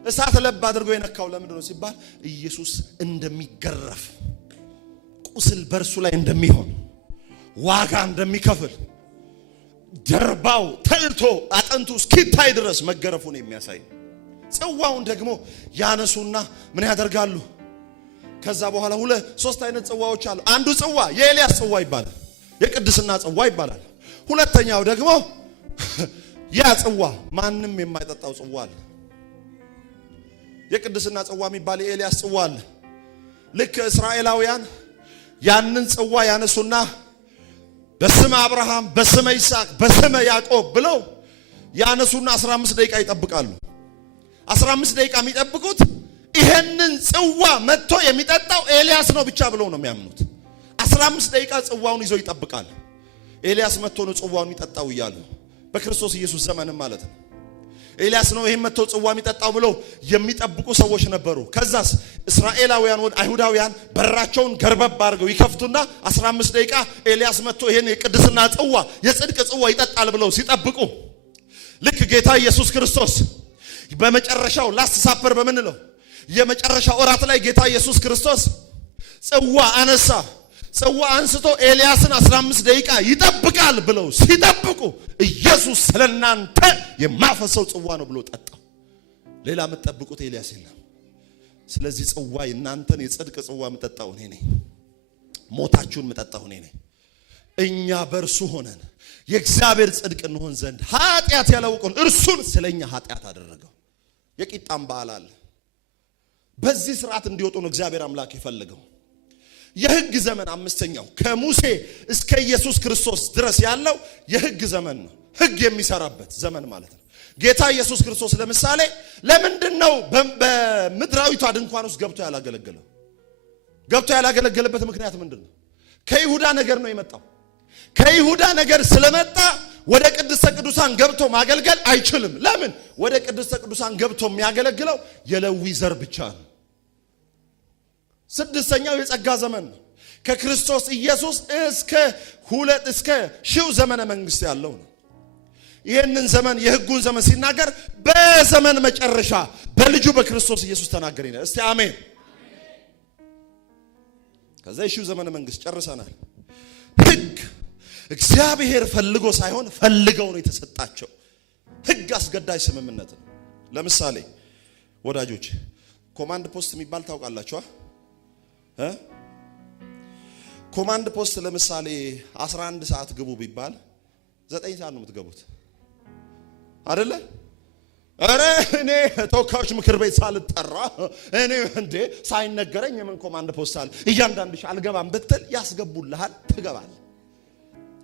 እሳት ለብ አድርጎ የነካው ለምንድን ነው ሲባል ኢየሱስ እንደሚገረፍ፣ ቁስል በርሱ ላይ እንደሚሆን፣ ዋጋ እንደሚከፍል፣ ጀርባው ተልቶ አጥንቱ እስኪታይ ድረስ መገረፉን የሚያሳይ። ጽዋውን ደግሞ ያነሱና ምን ያደርጋሉ? ከዛ በኋላ 3 አይነት ጽዋዎች አሉ። አንዱ ጽዋ የኤልያስ ጽዋ ይባላል፣ የቅድስና ጽዋ ይባላል። ሁለተኛው ደግሞ ያ ጽዋ ማንም የማይጠጣው ጽዋ አለ። የቅድስና ጽዋ የሚባል የኤልያስ ጽዋ አለ። ልክ እስራኤላውያን ያንን ጽዋ ያነሱና በስመ አብርሃም፣ በስመ ይስሐቅ፣ በስመ ያዕቆብ ብለው ያነሱና 15 ደቂቃ ይጠብቃሉ። 15 ደቂቃ የሚጠብቁት ይሄንን ጽዋ መጥቶ የሚጠጣው ኤልያስ ነው ብቻ ብለው ነው የሚያምኑት። 15 ደቂቃ ጽዋውን ይዞ ይጠብቃል። ኤልያስ መጥቶ ነው ጽዋውን የሚጠጣው እያሉ በክርስቶስ ኢየሱስ ዘመን ማለት ነው። ኤልያስ ነው ይሄን መጥቶ ጽዋ የሚጠጣው ብለው የሚጠብቁ ሰዎች ነበሩ። ከዛስ እስራኤላውያን ወደ አይሁዳውያን በራቸውን ገርበብ አድርገው ይከፍቱና 15 ደቂቃ ኤልያስ መጥቶ ይሄን የቅድስና ጽዋ የጽድቅ ጽዋ ይጠጣል ብለው ሲጠብቁ ልክ ጌታ ኢየሱስ ክርስቶስ በመጨረሻው ላስት ሳፐር በምንለው የመጨረሻው እራት ላይ ጌታ ኢየሱስ ክርስቶስ ጽዋ አነሳ። ጽዋ አንስቶ ኤልያስን 15 ደቂቃ ይጠብቃል ብለው ሲጠብቁ ኢየሱስ ስለናንተ የማፈሰው ጽዋ ነው ብሎ ጠጣው። ሌላ የምትጠብቁት ኤልያስ የለም። ስለዚህ ጽዋ እናንተን የጽድቅ ጽዋ የምጠጣው እኔ ነኝ። ሞታችሁን የምጠጣው እኔ ነኝ። እኛ በእርሱ ሆነን የእግዚአብሔር ጽድቅ እንሆን ዘንድ ኃጢአት ያላወቀውን እርሱን ስለኛ ኃጢአት አደረገው። የቂጣም በዓል አለ። በዚህ ስርዓት እንዲወጡ ነው እግዚአብሔር አምላክ የፈለገው። የሕግ ዘመን አምስተኛው ከሙሴ እስከ ኢየሱስ ክርስቶስ ድረስ ያለው የሕግ ዘመን ነው። ሕግ የሚሰራበት ዘመን ማለት ነው። ጌታ ኢየሱስ ክርስቶስ ለምሳሌ ለምንድነው በምድራዊቷ ድንኳን ውስጥ ገብቶ ያላገለገለው? ገብቶ ያላገለገለበት ምክንያት ምንድነው? ከይሁዳ ነገር ነው የመጣው። ከይሁዳ ነገር ስለመጣ ወደ ቅድስተ ቅዱሳን ገብቶ ማገልገል አይችልም። ለምን? ወደ ቅድስተ ቅዱሳን ገብቶ የሚያገለግለው የሌዊ ዘር ብቻ ነው። ስድስተኛው የጸጋ ዘመን ነው። ከክርስቶስ ኢየሱስ እስከ 1000 ዘመነ መንግስት ያለው ነው። ይሄንን ዘመን የሕጉን ዘመን ሲናገር በዘመን መጨረሻ በልጁ በክርስቶስ ኢየሱስ ተናገረ ይላል። እስቲ አሜን። ከዛ የሺው ዘመን መንግስት ጨርሰናል። ሕግ እግዚአብሔር ፈልጎ ሳይሆን ፈልገው ነው የተሰጣቸው። ሕግ አስገዳጅ ስምምነት ነው። ለምሳሌ ወዳጆች ኮማንድ ፖስት የሚባል ታውቃላችሁ? ኮማንድ ፖስት ለምሳሌ 11 ሰዓት ግቡ ቢባል 9 ሰዓት ነው የምትገቡት አይደለ? አረ እኔ ተወካዮች ምክር ቤት ሳልጠራ እኔ እንዴ ሳይነገረኝ የምን ኮማንድ ፖስት አለ? እያንዳንድሽ አልገባም ብትል ያስገቡልሃል፣ ትገባለህ።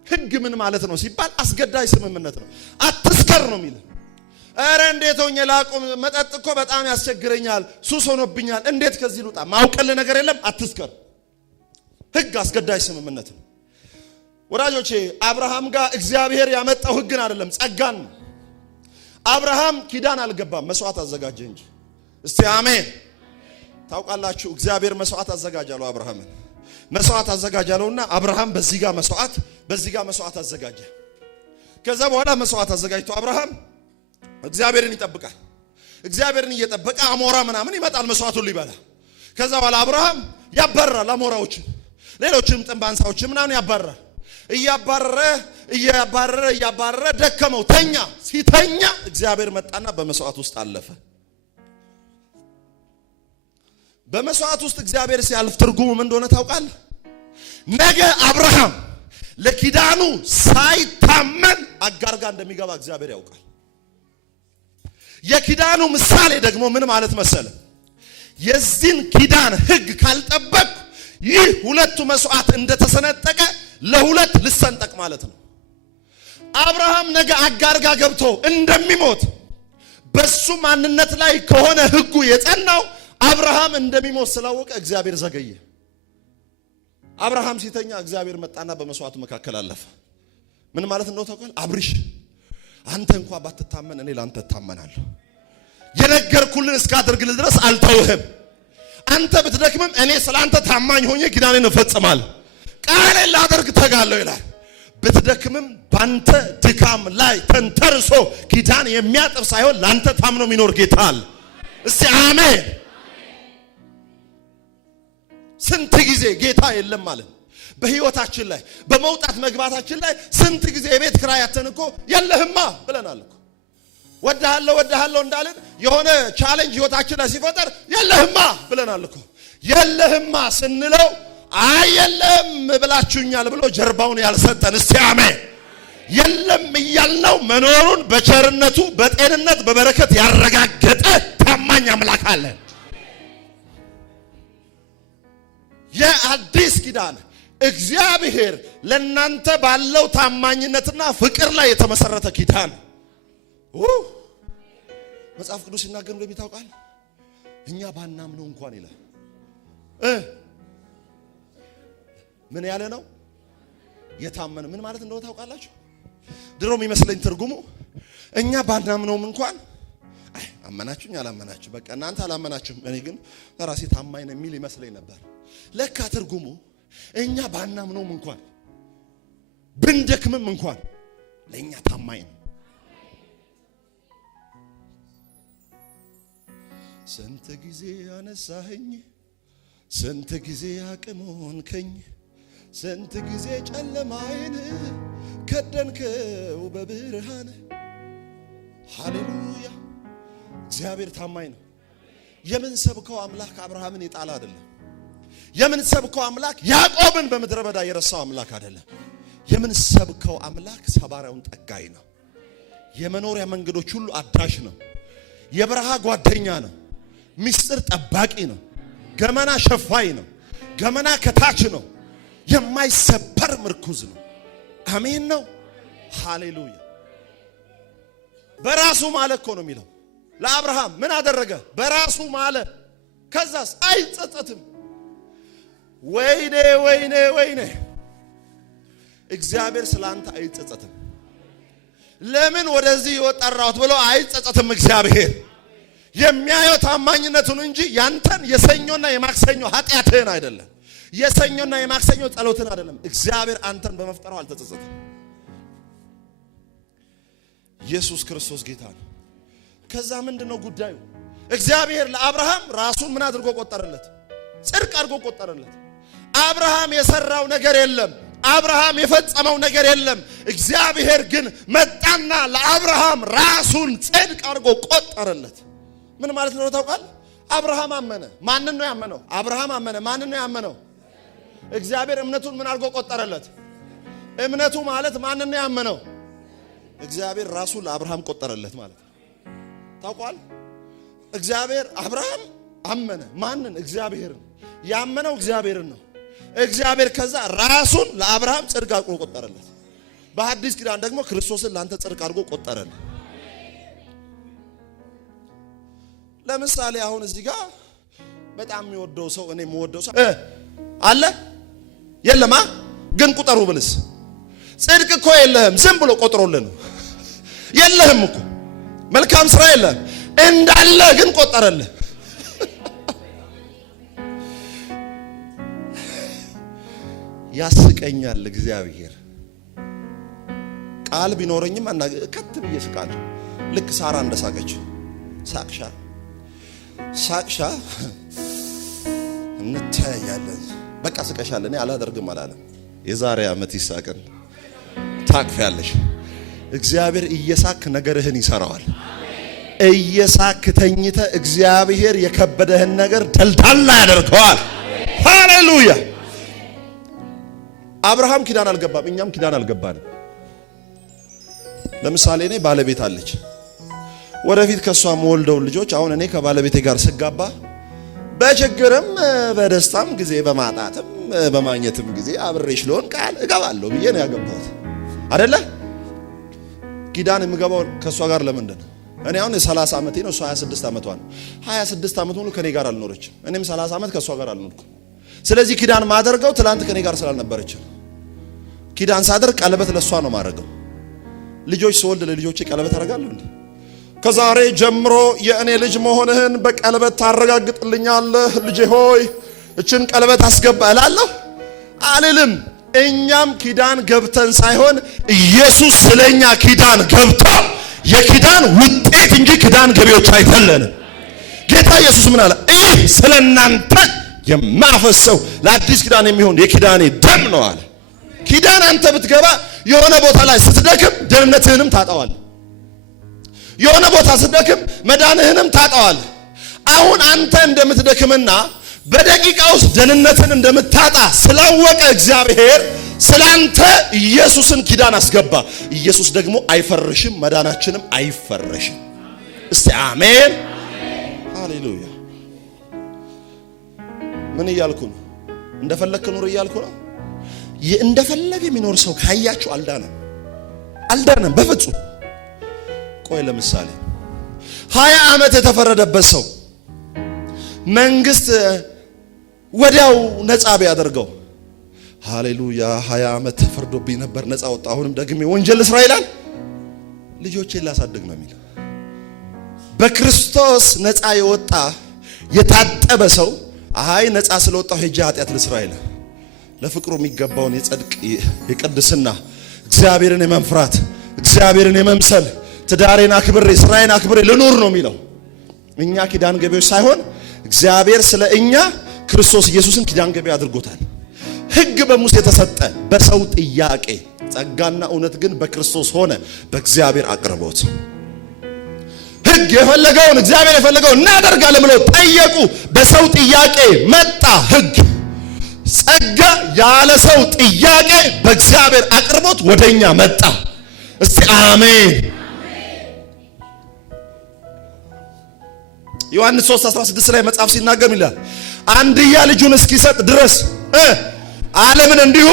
ሕግ ምን ማለት ነው ሲባል አስገዳጅ ስምምነት ነው። አትስከር ነው የሚል። አረ እንዴት ሆኜ ላቁም? መጠጥ እኮ በጣም ያስቸግረኛል፣ ሱስ ሆኖብኛል፣ እንዴት ከዚህ ልውጣ? ማውቀልህ ነገር የለም፣ አትስከር። ሕግ አስገዳጅ ስምምነት ነው። ወዳጆቼ አብርሃም ጋር እግዚአብሔር ያመጣው ሕግን አይደለም ጸጋን ነው። አብርሃም ኪዳን አልገባም፣ መስዋዕት አዘጋጀ እንጂ። እስቲ አሜን። ታውቃላችሁ እግዚአብሔር መስዋዕት አዘጋጃለሁ አብርሃምን መስዋዕት አዘጋጃለውና አብርሃም በዚህ ጋር መስዋዕት አዘጋጀ። ከዛ በኋላ መስዋዕት አዘጋጅቶ አብርሃም እግዚአብሔርን ይጠብቃል። እግዚአብሔርን እየጠበቀ አሞራ ምናምን ይመጣል መስዋዕቱን ሊበላ። ከዛ በኋላ አብርሃም ያባረራል አሞራዎችን፣ ሌሎችንም ጥንባንሳዎችን ምናምን ያባረራል። እያባረረ ደከመው፣ ተኛ። ሲተኛ እግዚአብሔር መጣና በመስዋዕት ውስጥ አለፈ። በመስዋዕት ውስጥ እግዚአብሔር ሲያልፍ ትርጉሙ ምን እንደሆነ ታውቃለህ? ነገ አብርሃም ለኪዳኑ ሳይታመን አጋር ጋር እንደሚገባ እግዚአብሔር ያውቃል። የኪዳኑ ምሳሌ ደግሞ ምን ማለት መሰለ? የዚህን ኪዳን ሕግ ካልጠበቅ ይህ ሁለቱ መስዋዕት እንደተሰነጠቀ ለሁለት ልሰንጠቅ ማለት ነው። አብርሃም ነገ አጋር ጋር ገብቶ እንደሚሞት በሱ ማንነት ላይ ከሆነ ሕጉ የጸናው አብርሃም እንደሚሞት ስላወቀ እግዚአብሔር ዘገየ። አብርሃም ሲተኛ እግዚአብሔር መጣና በመስዋዕቱ መካከል አለፈ። ምን ማለት እንደው ታውቃለህ? አብርሽ አንተ እንኳን ባትታመን እኔ ላንተ እታመናለሁ። የነገርኩልን እስካደርግልህ ድረስ አልተውህም። አንተ ብትደክምም እኔ ስላንተ ታማኝ ሆኜ ኪዳኔን እፈጽማለሁ። ቃሌን ላደርግ ተጋለሁ ይላል። ብትደክምም ባንተ ድካም ላይ ተንተርሶ ኪዳን የሚያጥፍ ሳይሆን ላንተ ታምኖ የሚኖር ጌታ አለ። እስቲ አሜን። ስንት ጊዜ ጌታ የለም ማለት በህይወታችን ላይ በመውጣት መግባታችን ላይ ስንት ጊዜ የቤት ኪራያችን እኮ የለህማ ብለናል እኮ። ወድሃለሁ እንዳልን የሆነ ቻሌንጅ ህይወታችን ላይ ሲፈጠር የለህማ ብለናል እኮ። የለህማ ስንለው የለም ብላችሁኛል ብሎ ጀርባውን ያልሰጠን እስቲ አሜን። የለም እያልነው መኖሩን በቸርነቱ በጤንነት በበረከት ያረጋገጠ ታማኝ አምላክ አለ። የአዲስ ኪዳን እግዚአብሔር ለናንተ ባለው ታማኝነትና ፍቅር ላይ የተመሰረተ ኪዳን መጽሐፍ ቅዱስ ሲናገር እንደሚታውቃል እኛ ባናምነው እንኳን ይላል ምን ያለ ነው የታመነ። ምን ማለት እንደሆነ ታውቃላችሁ? ድሮ የሚመስለኝ ትርጉሙ እኛ ባናምነውም እንኳን አመናችሁኝ አላመናችሁ በቃ እናንተ አላመናችሁም እኔ ግን ለራሴ ታማኝ ነኝ የሚል ይመስለኝ ነበር። ለካ ትርጉሙ እኛ ባናምነውም እንኳን ብንደክምም እንኳን ለኛ ታማኝ ነው። ስንት ጊዜ አነሳኸኝ፣ ስንት ጊዜ አቅም ሆንከኝ፣ ስንት ጊዜ ጨለማዬን ከደንከው በብርሃን። ሃሌሉያ! እግዚአብሔር ታማኝ ነው። የምንሰብከው አምላክ አብርሃምን የጣለ አይደለም። የምንሰብከው አምላክ ያዕቆብን በምድረ በዳ የረሳው አምላክ አይደለም። የምንሰብከው አምላክ ሰባሪያውን ጠጋኝ ነው። የመኖሪያ መንገዶች ሁሉ አዳሽ ነው። የበረሃ ጓደኛ ነው። ሚስጥር ጠባቂ ነው። ገመና ሸፋይ ነው። ገመና ከታች ነው። የማይሰበር ምርኩዝ ነው። አሜን ነው። ሃሌሉያ! በራሱ ማለ እኮ ነው የሚለው ለአብርሃም ምን አደረገ? በራሱ ማለ። ከዛስ አይጸጸትም። ወይኔ ወይኔ ወይኔ! እግዚአብሔር ስላንተ አይጸጸትም። ለምን ወደዚህ ወጣራሁት ብሎ አይጸጸትም። እግዚአብሔር የሚያየው ታማኝነቱን እንጂ ያንተን የሰኞና የማክሰኞ ኃጢአትህን አይደለም። የሰኞና የማክሰኞ ጸሎትን አይደለም። እግዚአብሔር አንተን በመፍጠሩ አልተጸጸተም። ኢየሱስ ክርስቶስ ጌታ ነው። ከዛ ምንድነው ጉዳዩ? እግዚአብሔር ለአብርሃም ራሱን ምን አድርጎ ቆጠረለት? ጽድቅ አድርጎ ቆጠረለት። አብርሃም የሰራው ነገር የለም። አብርሃም የፈጸመው ነገር የለም። እግዚአብሔር ግን መጣና ለአብርሃም ራሱን ጽድቅ አድርጎ ቆጠረለት። ምን ማለት ነው ታውቃለህ? አብርሃም አመነ። ማንን ነው ያመነው? አብርሃም አመነ። ማንን ነው ያመነው? እግዚአብሔር እምነቱን ምን አድርጎ ቆጠረለት? እምነቱ ማለት ማንን ነው ያመነው? እግዚአብሔር ራሱን ለአብርሃም ቆጠረለት ማለት ነው። ታውቃለህ? እግዚአብሔር አብርሃም አመነ። ማንን? እግዚአብሔርን። ያመነው እግዚአብሔርን ነው። እግዚአብሔር ከዛ ራሱን ለአብርሃም ጽድቅ አድርጎ ቆጠረለት። በሐዲስ ኪዳን ደግሞ ክርስቶስን ላንተ ጽድቅ አድርጎ ቆጠረለት። ለምሳሌ አሁን እዚህ ጋር በጣም የሚወደው ሰው እኔ የምወደው ሰው አለ የለማ? ግን ቁጠሩ ብልስ ጽድቅ እኮ የለህም። ዝም ብሎ ቆጥሮልን የለህም እኮ መልካም ስራ የለህም እንዳለ ግን ቆጠረልህ። ያስቀኛል እግዚአብሔር። ቃል ቢኖረኝም ከት ብዬ ስቃለሁ። ልክ ሳራ እንደሳቀች ሳቅሻ እንታያለን። በቃ ስቀሻል። እኔ አላደርግም አላለም። የዛሬ ዓመት ይሳቅን ታቅፊያለሽ። እግዚአብሔር እየሳክ ነገርህን ይሰራዋል። እየሳክ ተኝተ እግዚአብሔር የከበደህን ነገር ደልዳላ ያደርገዋል። ሃሌሉያ። አብርሃም ኪዳን አልገባም፣ እኛም ኪዳን አልገባንም። ለምሳሌ እኔ ባለቤት አለች። ወደፊት ከሷ መወልደው ልጆች አሁን እኔ ከባለቤቴ ጋር ስጋባ በችግርም በደስታም ጊዜ በማጣትም በማግኘትም ጊዜ አብሬሽ ልሆን ቃል እገባለሁ ብዬ ነው ያገባሁት አይደለ? ኪዳን የምገባው ከሷ ጋር ለምንድን ነው? እኔ አሁን 30 ዓመቴ ነው፣ እሷ 26 ዓመቷ ነው። 26 ዓመት ሙሉ ከኔ ጋር አልኖረችም። እኔም 30 ዓመት ከሷ ጋር አልኖርኩም። ስለዚህ ኪዳን ማደርገው ትላንት ከኔ ጋር ስላልነበረች ኪዳን ሳደርግ ቀለበት ለሷ ነው ማድረገው። ልጆች ስወልድ ለልጆቼ ቀለበት አደርጋለሁ እንዴ? ከዛሬ ጀምሮ የእኔ ልጅ መሆንህን በቀለበት ታረጋግጥልኛለህ ልጄ ሆይ እችን ቀለበት አስገባ እላለሁ አልልም። እኛም ኪዳን ገብተን ሳይሆን ኢየሱስ ስለኛ ኪዳን ገብቶ የኪዳን ውጤት እንጂ ኪዳን ገቢዎች አይደለንም። ጌታ ኢየሱስ ምን አለ? ይህ ስለናንተ የማፈሰው ለአዲስ ኪዳን የሚሆን የኪዳኔ ደም ነው አለ። ኪዳን አንተ ብትገባ የሆነ ቦታ ላይ ስትደክም ደህንነትህንም ታጣዋለህ። የሆነ ቦታ ስትደክም መዳንህንም ታጣዋለህ። አሁን አንተ እንደምትደክምና በደቂቃ ውስጥ ደህንነትን እንደምታጣ ስላወቀ እግዚአብሔር ስላንተ ኢየሱስን ኪዳን አስገባ። ኢየሱስ ደግሞ አይፈርሽም፣ መዳናችንም አይፈረሽም። እስቲ አሜን ሃሌሉያ። ምን እያልኩ ነው? እንደፈለክ ኑር እያልኩ ነው። እንደፈለገ የሚኖር ሰው ካያችሁ አልዳነም በፍጹም። ቆይ ለምሳሌ 20 ዓመት የተፈረደበት ሰው መንግስት ወዲያው ነፃ ቢያደርገው ሃሌሉያ 20 ዓመት ተፈርዶብኝ ነበር ነፃ ወጣ፣ አሁንም ደግሜ ወንጀል ልስራ ይላል? ልጆቼን ላሳድግ ነው የሚል። በክርስቶስ ነፃ የወጣ የታጠበ ሰው አይ ነፃ ስለወጣው ሄጄ ኃጢአት ልስራ ይላል። ለፍቅሩ የሚገባውን የጽድቅ የቅድስና እግዚአብሔርን የመፍራት እግዚአብሔርን የመምሰል ትዳሬን አክብሬ ስራዬን አክብሬ ልኖር ነው የሚለው። እኛ ኪዳን ገቢዎች ሳይሆን እግዚአብሔር ስለ እኛ ክርስቶስ ኢየሱስን ኪዳን ገቢ አድርጎታል። ሕግ በሙሴ ተሰጠ በሰው ጥያቄ፣ ጸጋና እውነት ግን በክርስቶስ ሆነ በእግዚአብሔር አቅርቦት። ሕግ የፈለገውን እግዚአብሔር የፈለገውን እናደርጋለን ብለው ጠየቁ። በሰው ጥያቄ መጣ ሕግ። ጸጋ ያለ ሰው ጥያቄ በእግዚአብሔር አቅርቦት ወደኛ መጣ። እስቲ አሜን። ዮሐንስ 3:16 ላይ መጽሐፍ ሲናገር ይላል አንድያ ልጁን እስኪሰጥ ድረስ ዓለምን እንዲሁ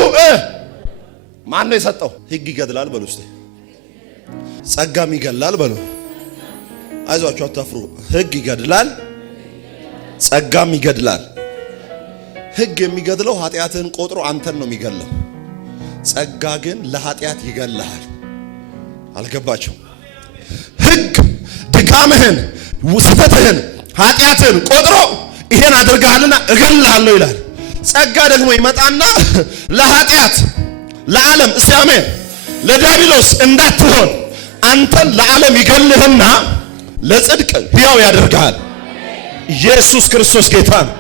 ማን ነው የሰጠው? ሕግ ይገድላል በሉ እስቲ። ጸጋም ይገድላል በሉ። አይዟችሁ አታፍሩ። ሕግ ይገድላል፣ ጸጋም ይገድላል። ሕግ የሚገድለው ኃጢአትህን ቆጥሮ አንተን ነው የሚገድለው። ጸጋ ግን ለኃጢአት ይገድልሃል። አልገባችሁም? ሕግ ድካምህን፣ ስህተትህን፣ ኃጢአትህን ቆጥሮ ይሄን አድርገሃልና እገልሃለሁ ይላል። ጸጋ ደግሞ ይመጣና ለኃጢአት ለዓለም እስቲ አሜን ለዲያብሎስ እንዳትሆን አንተን ለዓለም ይገልህና ለጽድቅ ሕያው ያደርጋል። ኢየሱስ ክርስቶስ ጌታ ነው።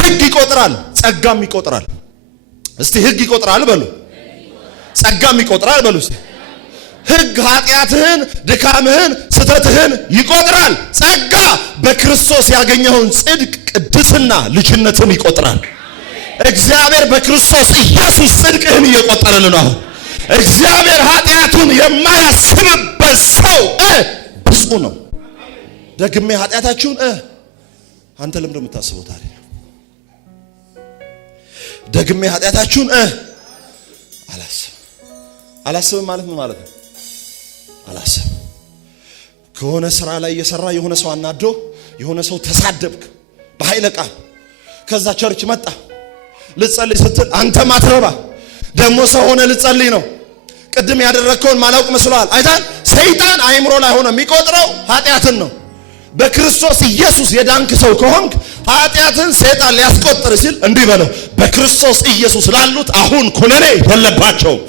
ሕግ ይቆጥራል፣ ጸጋም ይቆጥራል። እስቲ ሕግ ይቆጥራል በሉ፣ ጸጋም ይቆጥራል በሉ። እስቲ ሕግ ኃጢአትህን፣ ድካምህን፣ ስተትህን ይቆጥራል። ጸጋ በክርስቶስ ያገኘውን ጽድቅ፣ ቅድስና፣ ልጅነትን ይቆጥራል። እግዚአብሔር በክርስቶስ ኢየሱስ ጽድቅህን እየቆጠረልን ነው። እግዚአብሔር ኃጢአቱን የማያስብበት ሰው ብፁዕ ነው። ደግሜ ኃጢአታችሁን አንተ ለምን እንደምታስበው ታዲያ? ደግሜ ኃጢአታችሁን አላስብም ማለት ምን ማለት ነው? አላስብም። ከሆነ ስራ ላይ እየሰራ የሆነ ሰው አናዶ የሆነ ሰው ተሳደብክ በኃይለ ቃል። ከዛ ቸርች መጣ ልጸልይ ስትል አንተ ማትረባ ደግሞ ሰው ሆነ ልጸልይ ነው። ቅድም ያደረግከውን ማላውቅ መስሏል። አይታል ሰይጣን አይምሮ ላይ ሆነ የሚቆጥረው ኃጢአትን ነው። በክርስቶስ ኢየሱስ የዳንክ ሰው ከሆንክ ኃጢአትን ሰይጣን ሊያስቆጥር ሲል እንዲህ በለው፣ በክርስቶስ ኢየሱስ ላሉት አሁን ኩነኔ የለባቸውም።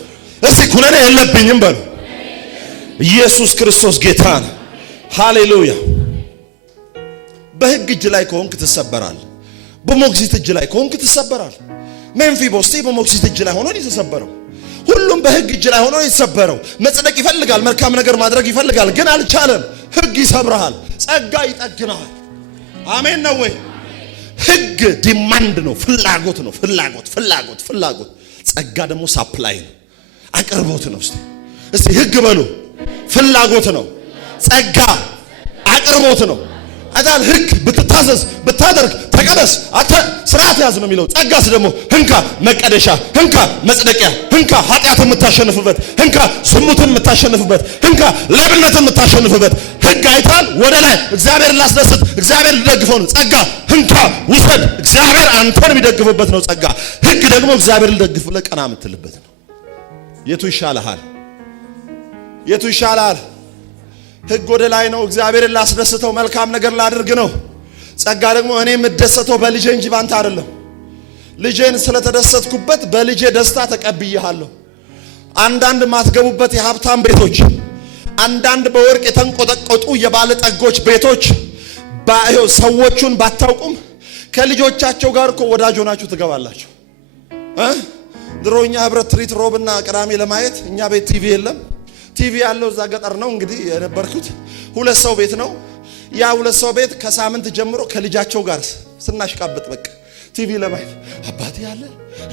እስቲ ኩነኔ የለብኝም በሉ። ኢየሱስ ክርስቶስ ጌታ ነው። ሃሌሉያ። በሕግ እጅ ላይ ከሆንክ ትሰበራል። በሞግዚት እጅ ላይ ከሆንክ ትሰበራል። ሜምፊቦስቴ በሞግዚት እጅ ላይ ሆኖ የተሰበረው፣ ሁሉም በሕግ እጅ ላይ ሆኖ የተሰበረው። መጽደቅ ይፈልጋል፣ መልካም ነገር ማድረግ ይፈልጋል፣ ግን አልቻለም። ሕግ ይሰብርሃል፣ ጸጋ ይጠግናል። አሜን ነው ወይ? ሕግ ዲማንድ ነው፣ ፍላጎት ነው። ፍላጎት። ጸጋ ደግሞ ሳፕላይ ነው፣ አቅርቦት ነው። እስቲ ሕግ በሉ፣ ፍላጎት ነው። ጸጋ አቅርቦት ነው። አታል ሕግ ብትታዘዝ ብታደርግ ተቀደስ አተ ስርዓት ያዝ ነው የሚለው። ጸጋስ ደግሞ ህንካ መቀደሻ፣ ህንካ መጽደቂያ፣ ህንካ ኃጢአትን የምታሸንፍበት፣ ህንካ ዝሙትን የምታሸንፍበት፣ ህንካ ለብነትን የምታሸንፍበት። ሕግ አይታል ወደ ላይ እግዚአብሔር ላስደስት እግዚአብሔር ሊደግፈው ነው። ጸጋ ህንካ ውሰድ፣ እግዚአብሔር አንተን የሚደግፍበት ነው። ጸጋ ሕግ ደግሞ እግዚአብሔር ሊደግፍ ለቀና የምትልበት ነው። የቱ ይሻልሃል? የቱ ይሻላል? ሕግ ወደ ላይ ነው፣ እግዚአብሔርን ላስደስተው መልካም ነገር ላድርግ ነው። ጸጋ ደግሞ እኔ የምደሰተው በልጄ እንጂ ባንተ አይደለም። ልጄን ስለተደሰትኩበት በልጄ ደስታ ተቀብያለሁ። አንዳንድ ማትገቡበት የሀብታም ቤቶች፣ አንዳንድ በወርቅ የተንቆጠቆጡ የባለጠጎች ቤቶች ሰዎቹን ባታውቁም ከልጆቻቸው ጋር እኮ ወዳጅ ሆናችሁ ትገባላችሁ። ድሮኛ ህብረት ትርኢት ሮብና ቅዳሜ ለማየት እኛ ቤት ቲቪ የለም። ቲቪ ያለው እዛ ገጠር ነው እንግዲህ የነበርኩት። ሁለት ሰው ቤት ነው። ያ ሁለት ሰው ቤት ከሳምንት ጀምሮ ከልጃቸው ጋር ስናሽቃብጥ በቃ ቲቪ ለማየት አባቴ ያለ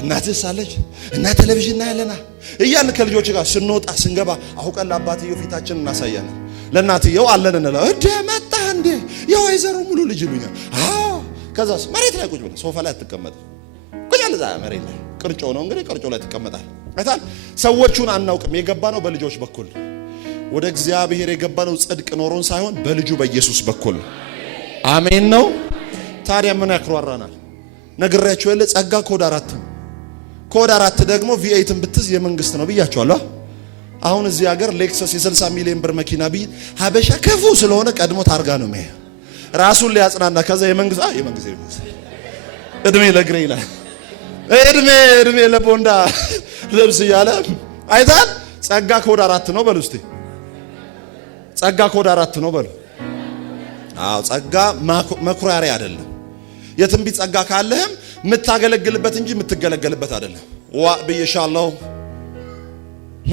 እናትህ ሳለች እና ቴሌቪዥን ያለና እያን ከልጆች ጋር ስንወጣ ስንገባ አውቀን ለአባትየው ፊታችን እናሳያለን። ለእናትየው አለን እንላ እደ መጣ እንዴ የወይዘሮ ሙሉ ልጅ ይሉኛል። አዎ ከዛስ መሬት ላይ ቁጭ ብለህ ሶፋ ላይ አትቀመጥም። ቁጭ ያለ መሬት ላይ ቅርጮ ነው እንግዲህ ቅርጮ ላይ ትቀመጣል። አይታል ሰዎቹን አናውቅም። የገባ ነው በልጆች በኩል ወደ እግዚአብሔር የገባ ነው ጽድቅ ኖሮን ሳይሆን በልጁ በኢየሱስ በኩል። አሜን ነው። ታዲያ ምን ያክሯራናል? ነግሬያችሁ የለ ጸጋ ኮድ 4 ነው። ኮድ 4 ደግሞ ቪኤትን ብትዝ የመንግስት ነው ብያችኋለሁ። አሁን እዚህ ሀገር ሌክሰስ የ60 ሚሊዮን ብር መኪና ሀበሻ ከፉ ስለሆነ ቀድሞ ታርጋ ነው የሚያ ራሱን ሊያጽናና ከዛ የመንግስት እድሜ ለግሬ ይላል። እድሜ ለቦንዳ ልብስ እያለ አይታል። ጸጋ ኮድ 4 ነው በሉ እስቲ። ጸጋ ኮድ 4 ነው በሉ። አዎ ጸጋ መኩራሪያ አይደለም። የትንቢት ጸጋ ካለህም የምታገለግልበት እንጂ የምትገለገልበት አይደለም። ዋ ብዬሻለሁ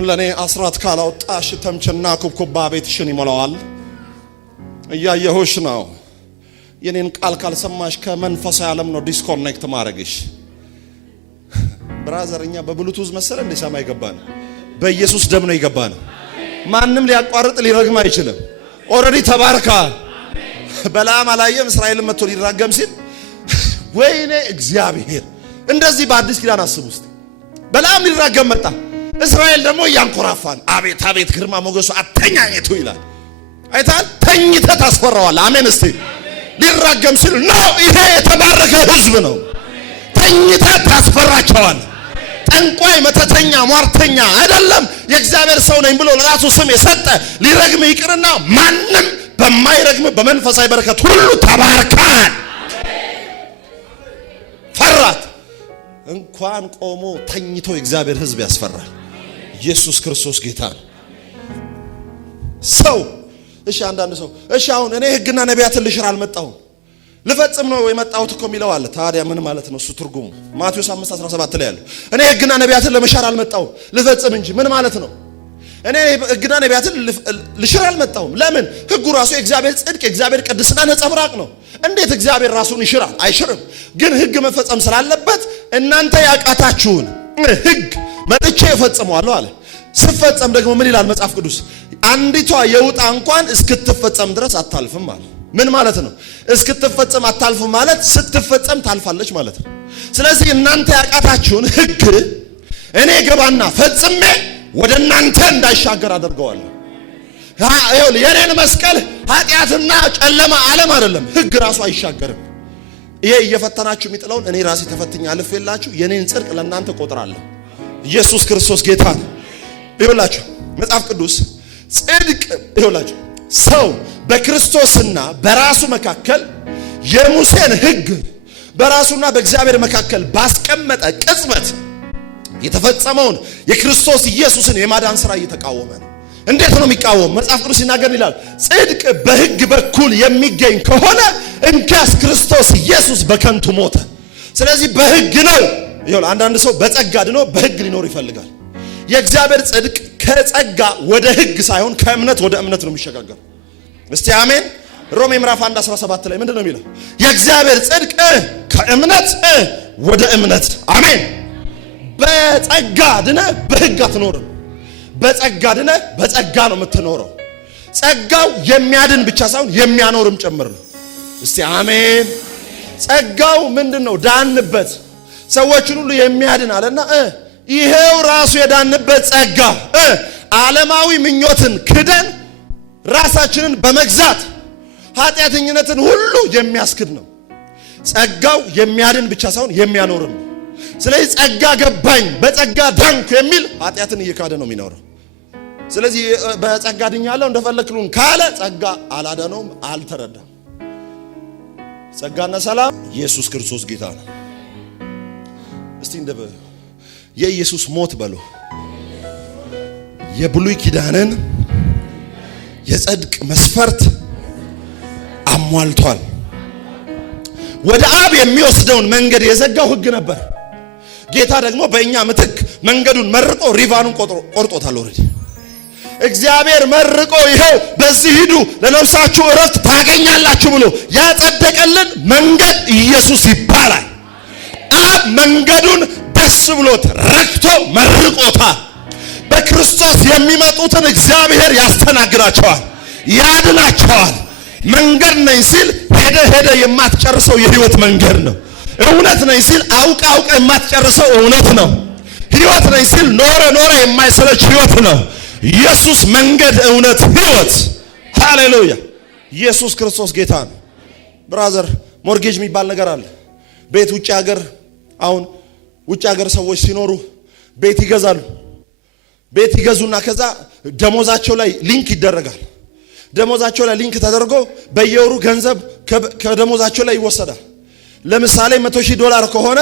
ለኔ አስራት ካላወጣሽ ተምችና ኩብኩባ ቤትሽን ይሞላዋል። እያየሁሽ ነው። የኔን ቃል ካልሰማሽ ከመንፈሳዊ ዓለም ነው ዲስኮኔክት ማድረግሽ። ብራዘርኛ በብሉቱዝ መሰለ እንደ ሰማይ ገባን። በኢየሱስ ደም ነው የገባን። ማንም ሊያቋርጥ ሊረግም አይችልም። ኦሬዲ ተባርካል። በለዓም አላየም እስራኤልን መጥቶ ሊራገም ሲል ወይኔ እግዚአብሔር እንደዚህ በአዲስ ኪዳን አስቡ ውስጥ በለዓም ሊራገም መጣ። እስራኤል ደግሞ እያንኮራፋን አቤት አቤት ግርማ ሞገሱ አተኛኘቱ ይላል። አይታል ተኝተህ ታስፈራዋል። አሜን እስቲ ሊራገም ሲል ነው ይሄ የተባረከ ህዝብ ነው። ተኝተህ ታስፈራቸዋል። ጠንቋይ መተተኛ ሟርተኛ አይደለም። የእግዚአብሔር ሰው ነኝ ብሎ ለራሱ ስም የሰጠ ሊረግም ይቅርና ማንም በማይረግም በመንፈሳዊ በረከት ሁሉ ተባርካል። ፈራት እንኳን ቆሞ ተኝቶ የእግዚአብሔር ህዝብ ያስፈራል። ኢየሱስ ክርስቶስ ጌታ ነው። ሰው እሺ አንዳንድ ሰው እሺ አሁን እኔ ሕግና ነቢያትን ልሽር አልመጣሁም ልፈጽም ነው የመጣሁት እኮ የሚለው አለ። ታዲያ ምን ማለት ነው? እሱ ትርጉሙ ማቴዎስ 5:17 ላይ ያለው እኔ ሕግና ነቢያትን ለመሻር አልመጣሁም ልፈጽም እንጂ ምን ማለት ነው? እኔ ሕግና ነቢያትን ልሽር አልመጣሁም። ለምን? ሕጉ ራሱ የእግዚአብሔር ጽድቅ የእግዚአብሔር ቅድስና ነጸብራቅ ነው። እንዴት እግዚአብሔር ራሱን ይሽራል? አይሽርም። ግን ሕግ መፈጸም ስላለበት እናንተ ያቃታችሁን ሕግ መጥቼ እፈጽመዋለሁ አለ። ስፈጸም ደግሞ ምን ይላል መጽሐፍ ቅዱስ? አንዲቷ የውጣ እንኳን እስክትፈጸም ድረስ አታልፍም አለ። ምን ማለት ነው? እስክትፈጸም አታልፍም ማለት ስትፈጸም ታልፋለች ማለት ነው። ስለዚህ እናንተ ያቃታችሁን ሕግ እኔ ገባና ፈጽሜ ወደ እናንተ እንዳይሻገር አደርገዋለሁ። ይኸውልህ የኔን መስቀል ኃጢአትና ጨለማ ዓለም አይደለም፣ ሕግ ራሱ አይሻገርም። ይሄ እየፈተናችሁ የሚጥለውን እኔ ራሴ ተፈትኜ አልፌላችሁ የኔን ጽድቅ ለእናንተ ቆጥራለሁ። ኢየሱስ ክርስቶስ ጌታ ነው። ይኸውላችሁ መጽሐፍ ቅዱስ ጽድቅ ይኸውላችሁ ሰው በክርስቶስና በራሱ መካከል የሙሴን ሕግ በራሱና በእግዚአብሔር መካከል ባስቀመጠ ቅጽበት የተፈጸመውን የክርስቶስ ኢየሱስን የማዳን ሥራ እየተቃወመ ነው። እንዴት ነው የሚቃወም? መጽሐፍ ቅዱስ ሲናገር ይላል ጽድቅ በሕግ በኩል የሚገኝ ከሆነ እንኪያስ ክርስቶስ ኢየሱስ በከንቱ ሞተ። ስለዚህ በሕግ ነው። ይኸውልህ አንዳንድ ሰው በጸጋ ድኖ በሕግ ሊኖር ይፈልጋል። የእግዚአብሔር ጽድቅ ከጸጋ ወደ ሕግ ሳይሆን ከእምነት ወደ እምነት ነው የሚሸጋገር። እስቲ አሜን። ሮሜ ምዕራፍ 1:17 ላይ ምንድን ነው የሚለው? የእግዚአብሔር ጽድቅ ከእምነት ወደ እምነት። አሜን። በጸጋ ድነ በሕግ አትኖርም። በጸጋ ድነ በጸጋ ነው የምትኖረው። ጸጋው የሚያድን ብቻ ሳይሆን የሚያኖርም ጭምር ነው። እስቲ አሜን። ጸጋው ምንድነው? ዳንበት ሰዎችን ሁሉ የሚያድን አለና ይሄው ራሱ የዳንበት ጸጋ ዓለማዊ ምኞትን ክደን ራሳችንን በመግዛት ኃጢአተኝነትን ሁሉ የሚያስክድ ነው። ጸጋው የሚያድን ብቻ ሳይሆን የሚያኖርም ነው። ስለዚህ ጸጋ ገባኝ በጸጋ ዳንኩ የሚል ኃጢአትን እየካደ ነው የሚኖረው። ስለዚህ በጸጋ ድኛለሁ እንደፈለክሉን ካለ ጸጋ አላዳነውም፣ አልተረዳም። ጸጋና ሰላም ኢየሱስ ክርስቶስ ጌታ ነው። እስቲ እንደ የኢየሱስ ሞት በሉ የብሉይ ኪዳንን የጽድቅ መስፈርት አሟልቷል። ወደ አብ የሚወስደውን መንገድ የዘጋው ሕግ ነበር። ጌታ ደግሞ በእኛ ምትክ መንገዱን መርቆ ሪቫኑን ቆርጦታል። ኦሬዲ እግዚአብሔር መርቆ ይሄው በዚህ ሂዱ ለነፍሳችሁ እረፍት ታገኛላችሁ ብሎ ያጸደቀልን መንገድ ኢየሱስ ይባላል። አብ መንገዱን ደስ ብሎት ረክቶ መርቆታል። በክርስቶስ የሚመጡትን እግዚአብሔር ያስተናግዳቸዋል፣ ያድናቸዋል። መንገድ ነኝ ሲል ሄደ የማትጨርሰው የህይወት መንገድ ነው። እውነት ነኝ ሲል አውቀ የማትጨርሰው እውነት ነው። ህይወት ነኝ ሲል ኖረ የማይሰለች ህይወት ነው። ኢየሱስ መንገድ፣ እውነት፣ ህይወት። ሃሌሉያ! ኢየሱስ ክርስቶስ ጌታ ነው። ብራዘር ሞርጌጅ የሚባል ነገር አለ። ቤት ውጭ ሀገር፣ አሁን ውጭ ሀገር ሰዎች ሲኖሩ ቤት ይገዛሉ። ቤት ይገዙና ከዛ ደሞዛቸው ላይ ሊንክ ይደረጋል። ደሞዛቸው ላይ ሊንክ ተደርጎ በየወሩ ገንዘብ ከደሞዛቸው ላይ ይወሰዳል። ለምሳሌ $100,000 ከሆነ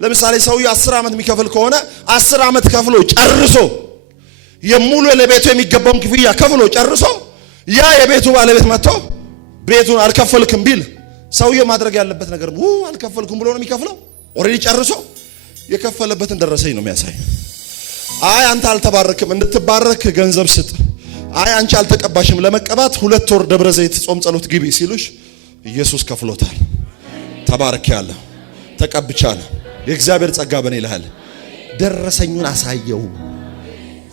ለምሳሌ ሰውዬው 10 ዓመት የሚከፍል ከሆነ 10 ዓመት ከፍሎ ጨርሶ የሙሉ ለቤቱ የሚገባውን ክፍያ ከፍሎ ጨርሶ ያ የቤቱ ባለቤት መጥቶ ቤቱን አልከፈልክም ቢል ሰውዬው ማድረግ ያለበት ነገር አልከፈልኩም ብሎ ነው የሚከፍለው። ኦሬዲ ጨርሶ የከፈለበትን ደረሰኝ ነው የሚያሳይ። አይ አንተ አልተባረክም እንድትባረክ ገንዘብ ስጥ፣ አይ አንቺ አልተቀባሽም ለመቀባት 2 ወር ደብረ ዘይት ጾም ጸሎት ግቢ ሲሉሽ ኢየሱስ ከፍሎታል። ተባረክያለሁ፣ ተቀብቻለሁ፣ የእግዚአብሔር ጸጋ በኔ ይልሃል። ደረሰኙን አሳየው።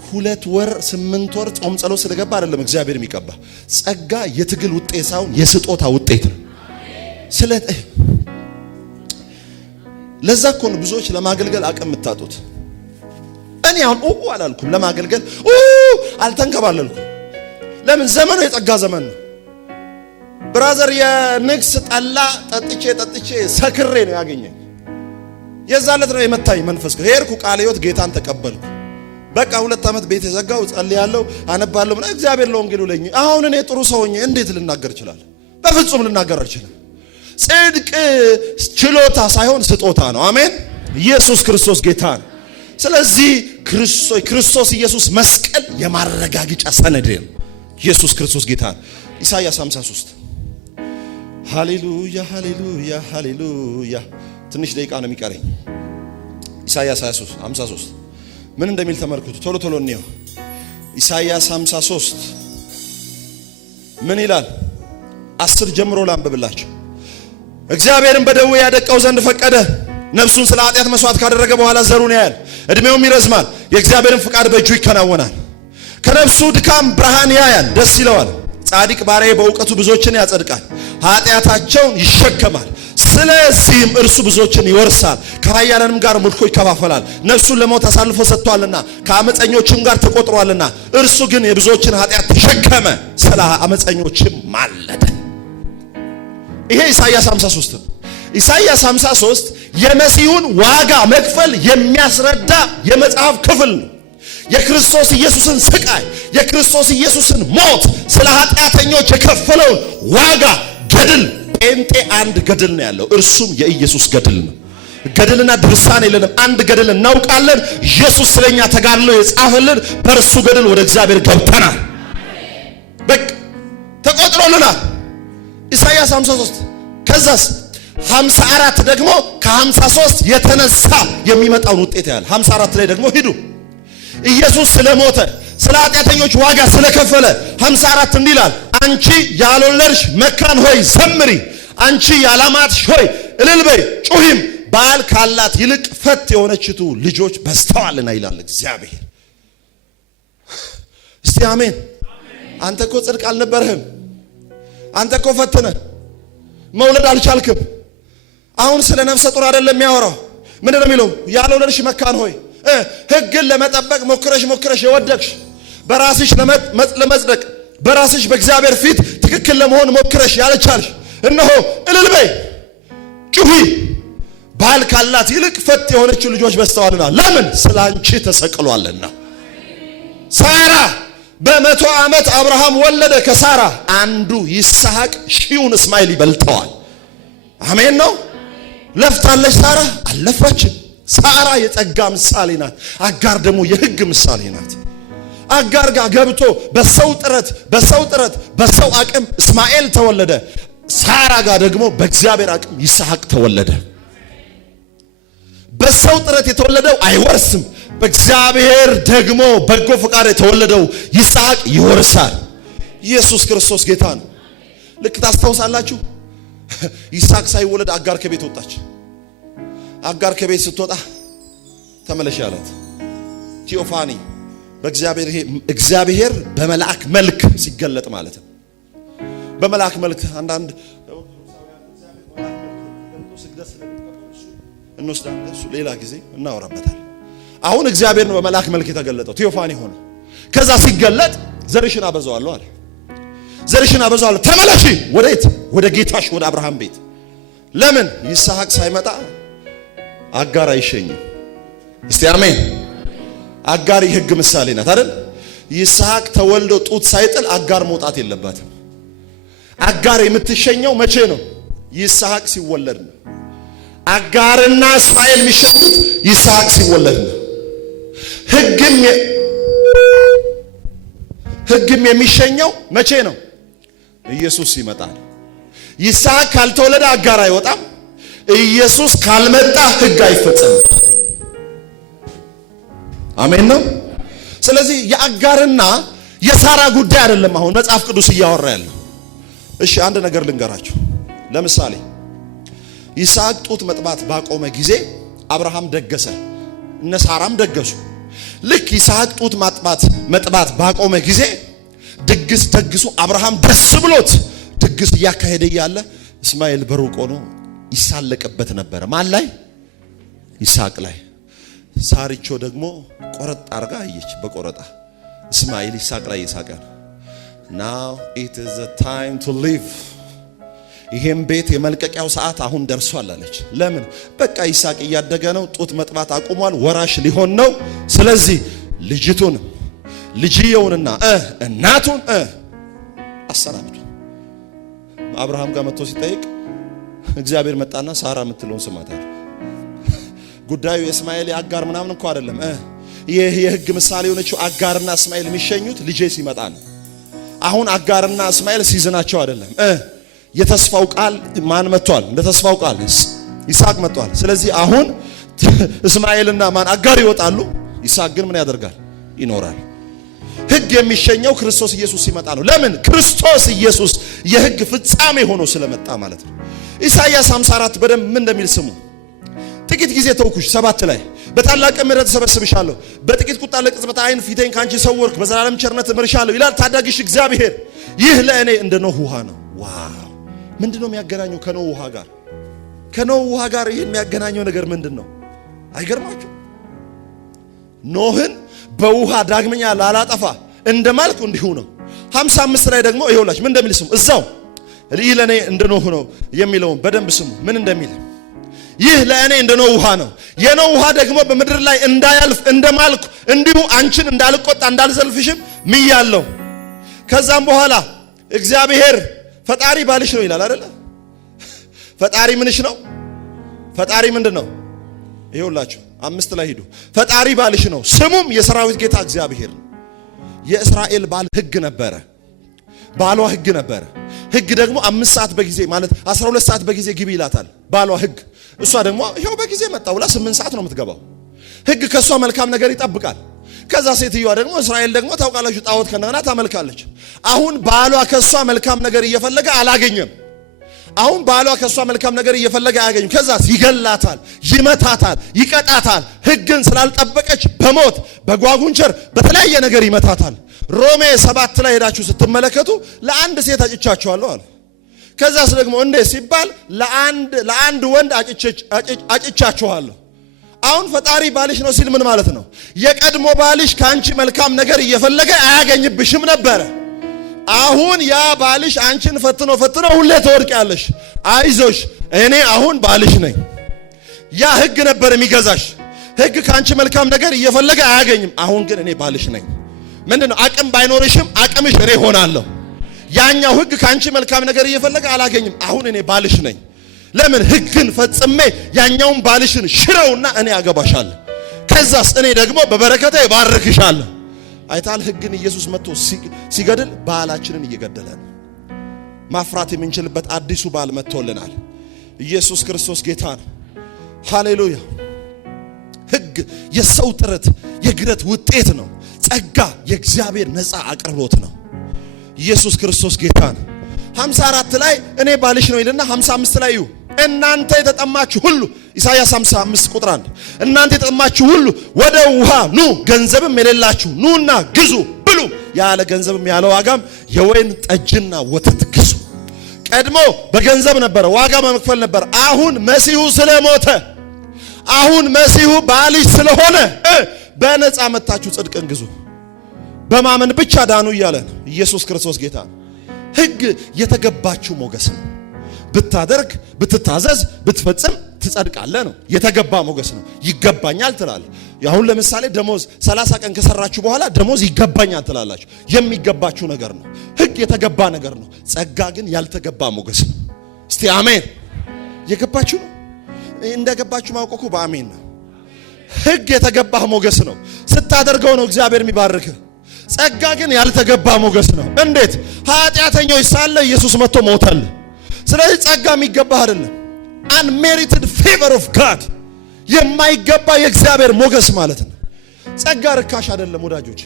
2 ወር 8 ወር ጾም ጸሎት ስለገባ አይደለም እግዚአብሔር የሚቀባ። ጸጋ የትግል ውጤት ሳይሆን የስጦታ ውጤት ነው። ለዛ እኮ ነው ብዙዎች ለማገልገል አቅም የምታጡት። እኔ አሁን አላልኩም ለማገልገል አልተንከባለልኩም። ለምን? ዘመኑ የጸጋ ዘመን ነው። ብራዘር የንግስ ጠላ ጠጥቼ ሰክሬ ነው ያገኘኝ። የዛለት ነው የመታኝ መንፈስ። ሄድኩ ቃለ ሕይወት ጌታን ተቀበልኩ። በቃ 2 ዓመት ቤት የዘጋው ጸልያለሁ፣ አነባለሁ። እግዚአብሔር ለወንጌሉ ለኝ። አሁን እኔ ጥሩ ሰው ሆኜ እንዴት ልናገር እችላለሁ? በፍጹም ልናገር አልችልም። ጽድቅ ችሎታ ሳይሆን ስጦታ ነው። አሜን። ኢየሱስ ክርስቶስ ጌታ ነው። ስለዚህ ክርስቶስ ኢየሱስ መስቀል የማረጋገጫ ሰነድ ነው። ኢየሱስ ክርስቶስ ጌታ ነው። ኢሳይያስ 53 ሃሌሉያ ሃሌሉያ ሃሌሉያ። ትንሽ ደቂቃ ነው የሚቀረኝ። ኢሳይያስ 53 ምን እንደሚል ተመልከቱ። ቶሎ ቶሎ እንየው። ኢሳይያስ 53 ምን ይላል? 10 ጀምሮ ላንብብላችሁ። እግዚአብሔርን በደዌ ያደቀው ዘንድ ፈቀደ። ነፍሱን ስለ ኃጢአት መስዋዕት ካደረገ በኋላ ዘሩን ያያል፣ እድሜውም ይረዝማል፣ የእግዚአብሔርን ፍቃድ በእጁ ይከናወናል። ከነፍሱ ድካም ብርሃን ያያል፣ ደስ ይለዋል። ጻድቅ ባሪያዬ በእውቀቱ ብዙዎችን ያጸድቃል፣ ኃጢአታቸውን ይሸከማል። ስለዚህም እርሱ ብዙዎችን ይወርሳል፣ ከኃያላንም ጋር ምርኮ ይከፋፈላል። ነፍሱን ለሞት አሳልፎ ሰጥቷልና ከአመፀኞችም ጋር ተቆጥሯልና። እርሱ ግን የብዙዎችን ኃጢአት ተሸከመ፣ ስለ አመፀኞችም ማለደ። ይሄ ኢሳይያስ 53 ነው። ኢሳይያስ 53 የመሲሁን ዋጋ መክፈል የሚያስረዳ የመጽሐፍ ክፍል ነው። የክርስቶስ ኢየሱስን ስቃይ፣ የክርስቶስ ኢየሱስን ሞት፣ ስለ ኃጢአተኞች የከፈለውን ዋጋ ገድል። ጴንጤ አንድ ገድል ነው ያለው፣ እርሱም የኢየሱስ ገድል ነው። ገድልና ድርሳን የለንም። አንድ ገድል እናውቃለን። ኢየሱስ ስለኛ ተጋድሎ የጻፈልን፣ በእርሱ ገድል ወደ እግዚአብሔር ገብተናል። በቃ ተቆጥሮልናል። ኢሳይያስ 53 ከዛስ 54 ደግሞ ከ53 የተነሳ የሚመጣውን ውጤት ያያል። 54 ላይ ደግሞ ሂዱ ኢየሱስ ስለሞተ ስለ ኃጢአተኞች ዋጋ ስለከፈለ 54 እንዲህ ይላል፣ አንቺ ያልወለድሽ መካን ሆይ ዘምሪ፣ አንቺ ያላማጥሽ ሆይ እልል በይ ጩሂም፣ ባል ካላት ይልቅ ፈት የሆነችቱ ልጆች በዝተዋልና ይላል እግዚአብሔር። እስቲ አሜን። አንተ እኮ ጽድቅ አልነበረህም። አንተ እኮ ፈትነ መውለድ አልቻልክም። አሁን ስለ ነፍሰ ጡር አይደለም የሚያወራው። ምንድን ነው የሚለው? ያልወለድሽ መካን ሆይ ሕግን ለመጠበቅ ሞክረሽ የወደቅሽ፣ በራስሽ ለመጽደቅ በራስሽ በእግዚአብሔር ፊት ትክክል ለመሆን ሞክረሽ ያልቻልሽ፣ እነሆ እልል በይ ጩኺ፣ ባል ካላት ይልቅ ፈት የሆነችው ልጆች በዝተዋልና። ለምን? ስለ አንቺ ተሰቅሏልና። ሳራ በ100 ዓመት አብርሃም ወለደ። ከሳራ አንዱ ይስሐቅ ሺውን እስማኤል ይበልጠዋል። አሜን ነው። ለፍታለች ሳራ? አልለፋችም። ሳራ የጸጋ ምሳሌ ናት። አጋር ደግሞ የሕግ ምሳሌ ናት። አጋር ጋር ገብቶ በሰው ጥረት በሰው አቅም እስማኤል ተወለደ። ሳራ ጋር ደግሞ በእግዚአብሔር አቅም ይስሐቅ ተወለደ። በሰው ጥረት የተወለደው አይወርስም። በእግዚአብሔር ደግሞ በጎ ፈቃድ የተወለደው ይስሐቅ ይወርሳል። ኢየሱስ ክርስቶስ ጌታ ነው። ልክ ታስታውሳላችሁ፣ ይስሐቅ ሳይወለድ አጋር ከቤት ወጣች። አጋር ከቤት ስትወጣ ተመለሽ ያላት ቲዮፋኒ፣ እግዚአብሔር በመልአክ መልክ ሲገለጥ ማለት ነው። በመልአክ መልክ አንዳንድ እንወስዳለን፣ እሱ ሌላ ጊዜ እናወራበታል። አሁን እግዚአብሔር ነው በመልአክ መልክ የተገለጠው። ቲዮፋኒ ሆነ። ከዛ ሲገለጥ ዘርሽን አበዛዋለሁ አለ። ዘርሽን አበዛዋለሁ። ተመለሺ። ወዴት? ወደ ጌታሽ ወደ አብርሃም ቤት። ለምን? ይስሐቅ ሳይመጣ አጋር አይሸኝም። እስቲ አሜን። አጋር የሕግ ምሳሌ ናት አይደል? ይስሐቅ ተወልዶ ጡት ሳይጥል አጋር መውጣት የለባትም። አጋር የምትሸኘው መቼ ነው? ይስሐቅ ሲወለድ ነው። አጋርና እስማኤል የሚሸኙት ይስሐቅ ሲወለድ ነው። ሕግም የሚሸኘው መቼ ነው? ኢየሱስ ይመጣል። ይስሐቅ ካልተወለደ አጋር አይወጣም። ኢየሱስ ካልመጣ ሕግ አይፈጸምም። አሜን ነው። ስለዚህ የአጋርና የሳራ ጉዳይ አይደለም አሁን መጽሐፍ ቅዱስ እያወራ ያለው። እሺ አንድ ነገር ልንገራችሁ። ለምሳሌ ይስሐቅ ጡት መጥባት ባቆመ ጊዜ አብርሃም ደገሰ፣ እነ ሳራም ደገሱ። ልክ ይስሐቅ ጡት መጥባት ባቆመ ጊዜ ድግስ ደግሱ አብርሃም ደስ ብሎት ድግስ እያካሄደ እያለ እስማኤል በሩቅ ሆኖ ይሳለቅበት ነበረ። ማን ላይ? ይስሐቅ ላይ። ሳሪቾ ደግሞ ቆረጥ አርጋ አየች። በቆረጣ እስማኤል ይስሐቅ ላይ ይሳቀ። Now it is the time to live። ይሄም ቤት የመልቀቂያው ሰዓት አሁን ደርሷል አለች። ለምን? በቃ ይስሐቅ እያደገ ነው፣ ጡት መጥባት አቁሟል፣ ወራሽ ሊሆን ነው። ስለዚህ ልጅቱን ልጅየውንና እናቱን አሰናብቱ። አብርሃም ጋር መጥቶ ሲጠይቅ እግዚአብሔር መጣና ሳራ የምትለውን ስማታል። ጉዳዩ የእስማኤል የአጋር ምናምን እኮ አይደለም። ይህ የሕግ ምሳሌ የሆነችው አጋርና እስማኤል የሚሸኙት ልጄ ሲመጣ ነው። አሁን አጋርና እስማኤል ሲዝናቸው አይደለም። የተስፋው ቃል ማን መጥቷል? እንደ ተስፋው ቃል ይስሐቅ መጥቷል። ስለዚህ አሁን እስማኤልና ማን አጋር ይወጣሉ። ይስሐቅ ግን ምን ያደርጋል? ይኖራል። ሕግ የሚሸኘው ክርስቶስ ኢየሱስ ሲመጣ ነው። ለምን? ክርስቶስ ኢየሱስ የሕግ ፍጻሜ ሆኖ ስለመጣ ማለት ነው። ኢሳይያስ 54 በደንብ ምን እንደሚል ስሙ። ጥቂት ጊዜ ተውኩሽ 7 ላይ በታላቅ ምሕረት ሰበስብሻለሁ፣ በጥቂት ቁጣ ለቅጽበት ዓይን ፊቴን ካንቺ ሰወርኩ፣ በዘላለም ቸርነት እምርሻለሁ ይላል ታዳጊሽ እግዚአብሔር። ይህ ለእኔ እንደ ኖህ ውሃ ነው። ዋው! ምንድነው የሚያገናኘው ከኖህ ውሃ ጋር? ከኖህ ውሃ ጋር ይሄን የሚያገናኘው ነገር ምንድነው? አይገርማችሁ? ኖህን በውሃ ዳግመኛ ላላጠፋ እንደማልኩ እንዲሁ ነው። 55 ላይ ደግሞ ይኸውላችሁ ምን እንደሚል ስሙ። እዛው ይህ ለእኔ እንደ ኖህ ነው የሚለውን በደንብ ስሙ ምን እንደሚል። ይህ ለእኔ እንደ ኖህ ውሃ ነው፣ የኖህ ውሃ ደግሞ በምድር ላይ እንዳያልፍ እንደማልኩ እንዲሁ አንቺን እንዳልቆጣ እንዳልዘልፍሽም ምያለሁ። ከዛም በኋላ እግዚአብሔር ፈጣሪ ባልሽ ነው ይላል አይደለ? ፈጣሪ ምንሽ ነው? ፈጣሪ ምንድነው? ይኸውላችሁ 5 ላይ ሂዱ። ፈጣሪ ባልሽ ነው፣ ስሙም የሰራዊት ጌታ እግዚአብሔር ነው። የእስራኤል ባል ሕግ ነበረ፣ ባሏ ሕግ ነበረ። ሕግ ደግሞ 5 ሰዓት በጊዜ ማለት 12 ሰዓት በጊዜ ግቢ ይላታል ባሏ ሕግ። እሷ ደግሞ ይሄው በጊዜ መጣ ብላ 8 ሰዓት ነው የምትገባው። ሕግ ከሷ መልካም ነገር ይጠብቃል። ከዛ ሴትዮዋ ደግሞ እስራኤል ደግሞ ታውቃላችሁ ጣዖት ከነና ታመልካለች። አሁን ባሏ ከሷ መልካም ነገር እየፈለገ አላገኘም። አሁን ባሏ ከሷ መልካም ነገር እየፈለገ አያገኝም። ከዛስ ይገላታል፣ ይመታታል፣ ይቀጣታል። ሕግን ስላልጠበቀች በሞት በጓጉንቸር በተለያየ ነገር ይመታታል። ሮሜ 7 ላይ ሄዳችሁ ስትመለከቱ ለአንድ ሴት አጭቻችኋለሁ አለ። ከዛስ ደግሞ እንዴ ሲባል ለአንድ ወንድ አጭቻችኋለሁ። አሁን ፈጣሪ ባልሽ ነው ሲል ምን ማለት ነው? የቀድሞ ባልሽ ካንቺ መልካም ነገር እየፈለገ አያገኝብሽም ነበረ። አሁን ያ ባልሽ አንቺን ፈትኖ ሁሌ ተወድቂያለሽ። አይዞሽ እኔ አሁን ባልሽ ነኝ። ያ ሕግ ነበር የሚገዛሽ። ሕግ ካንቺ መልካም ነገር እየፈለገ አያገኝም። አሁን ግን እኔ ባልሽ ነኝ። ምንድነው? አቅም ባይኖርሽም አቅምሽ እኔ ሆናለሁ። ያኛው ሕግ ካንቺ መልካም ነገር እየፈለገ አላገኝም። አሁን እኔ ባልሽ ነኝ። ለምን? ሕግን ፈጽሜ ያኛውን ባልሽን ሽረውና እኔ አገባሻለሁ። ከዛስ እኔ ደግሞ በበረከቴ ባርክሻለሁ። አይታል ሕግን ኢየሱስ መጥቶ ሲገድል ባላችንን እየገደለ ነው። ማፍራት የምንችልበት አዲሱ ባል መጥቶልናል። ኢየሱስ ክርስቶስ ጌታ ነው። ሃሌሉያ! ሕግ የሰው ጥረት የግረት ውጤት ነው። ጸጋ የእግዚአብሔር ነፃ አቅርቦት ነው። ኢየሱስ ክርስቶስ ጌታ ነው። 54 ላይ እኔ ባልሽ ነው ይልና 55 ላይ እናንተ የተጠማችሁ ሁሉ ኢሳይያስ 55 ቁጥር 1 እናንተ የተጠማችሁ ሁሉ ወደ ውሃ ኑ፣ ገንዘብም የሌላችሁ ኑና ግዙ ብሉ፣ ያለ ገንዘብም ያለ ዋጋም የወይን ጠጅና ወተት ግዙ። ቀድሞ በገንዘብ ነበረ፣ ዋጋ በመክፈል ነበር። አሁን መሲሁ ስለሞተ፣ አሁን መሲሁ ባልሽ ስለሆነ በነፃ መታችሁ ጽድቅን ግዙ፣ በማመን ብቻ ዳኑ እያለ ነው። ኢየሱስ ክርስቶስ ጌታ ነው። ሕግ የተገባችሁ ሞገስ ነው። ብታደርግ፣ ብትታዘዝ፣ ብትፈጽም ትጸድቃለህ ነው። የተገባ ሞገስ ነው። ይገባኛል ትላለህ። አሁን ለምሳሌ ደሞዝ 30 ቀን ከሰራችሁ በኋላ ደሞዝ ይገባኛል ትላላችሁ። የሚገባችሁ ነገር ነው። ሕግ የተገባ ነገር ነው። ጸጋ ግን ያልተገባ ሞገስ ነው። እስቲ አሜን። የገባችሁ ነው። እንደገባችሁ ማውቀኩ በአሜን ነው። ሕግ የተገባህ ሞገስ ነው። ስታደርገው ነው እግዚአብሔር የሚባርክህ። ጸጋ ግን ያልተገባ ሞገስ ነው። እንዴት? ኃጢአተኞች ሳለ ኢየሱስ መጥቶ ሞተልህ። ስለዚህ ጸጋ የሚገባህ አይደለም። unmerited favor of God የማይገባ የእግዚአብሔር ሞገስ ማለት ነው። ጸጋ ርካሽ አይደለም ወዳጆች።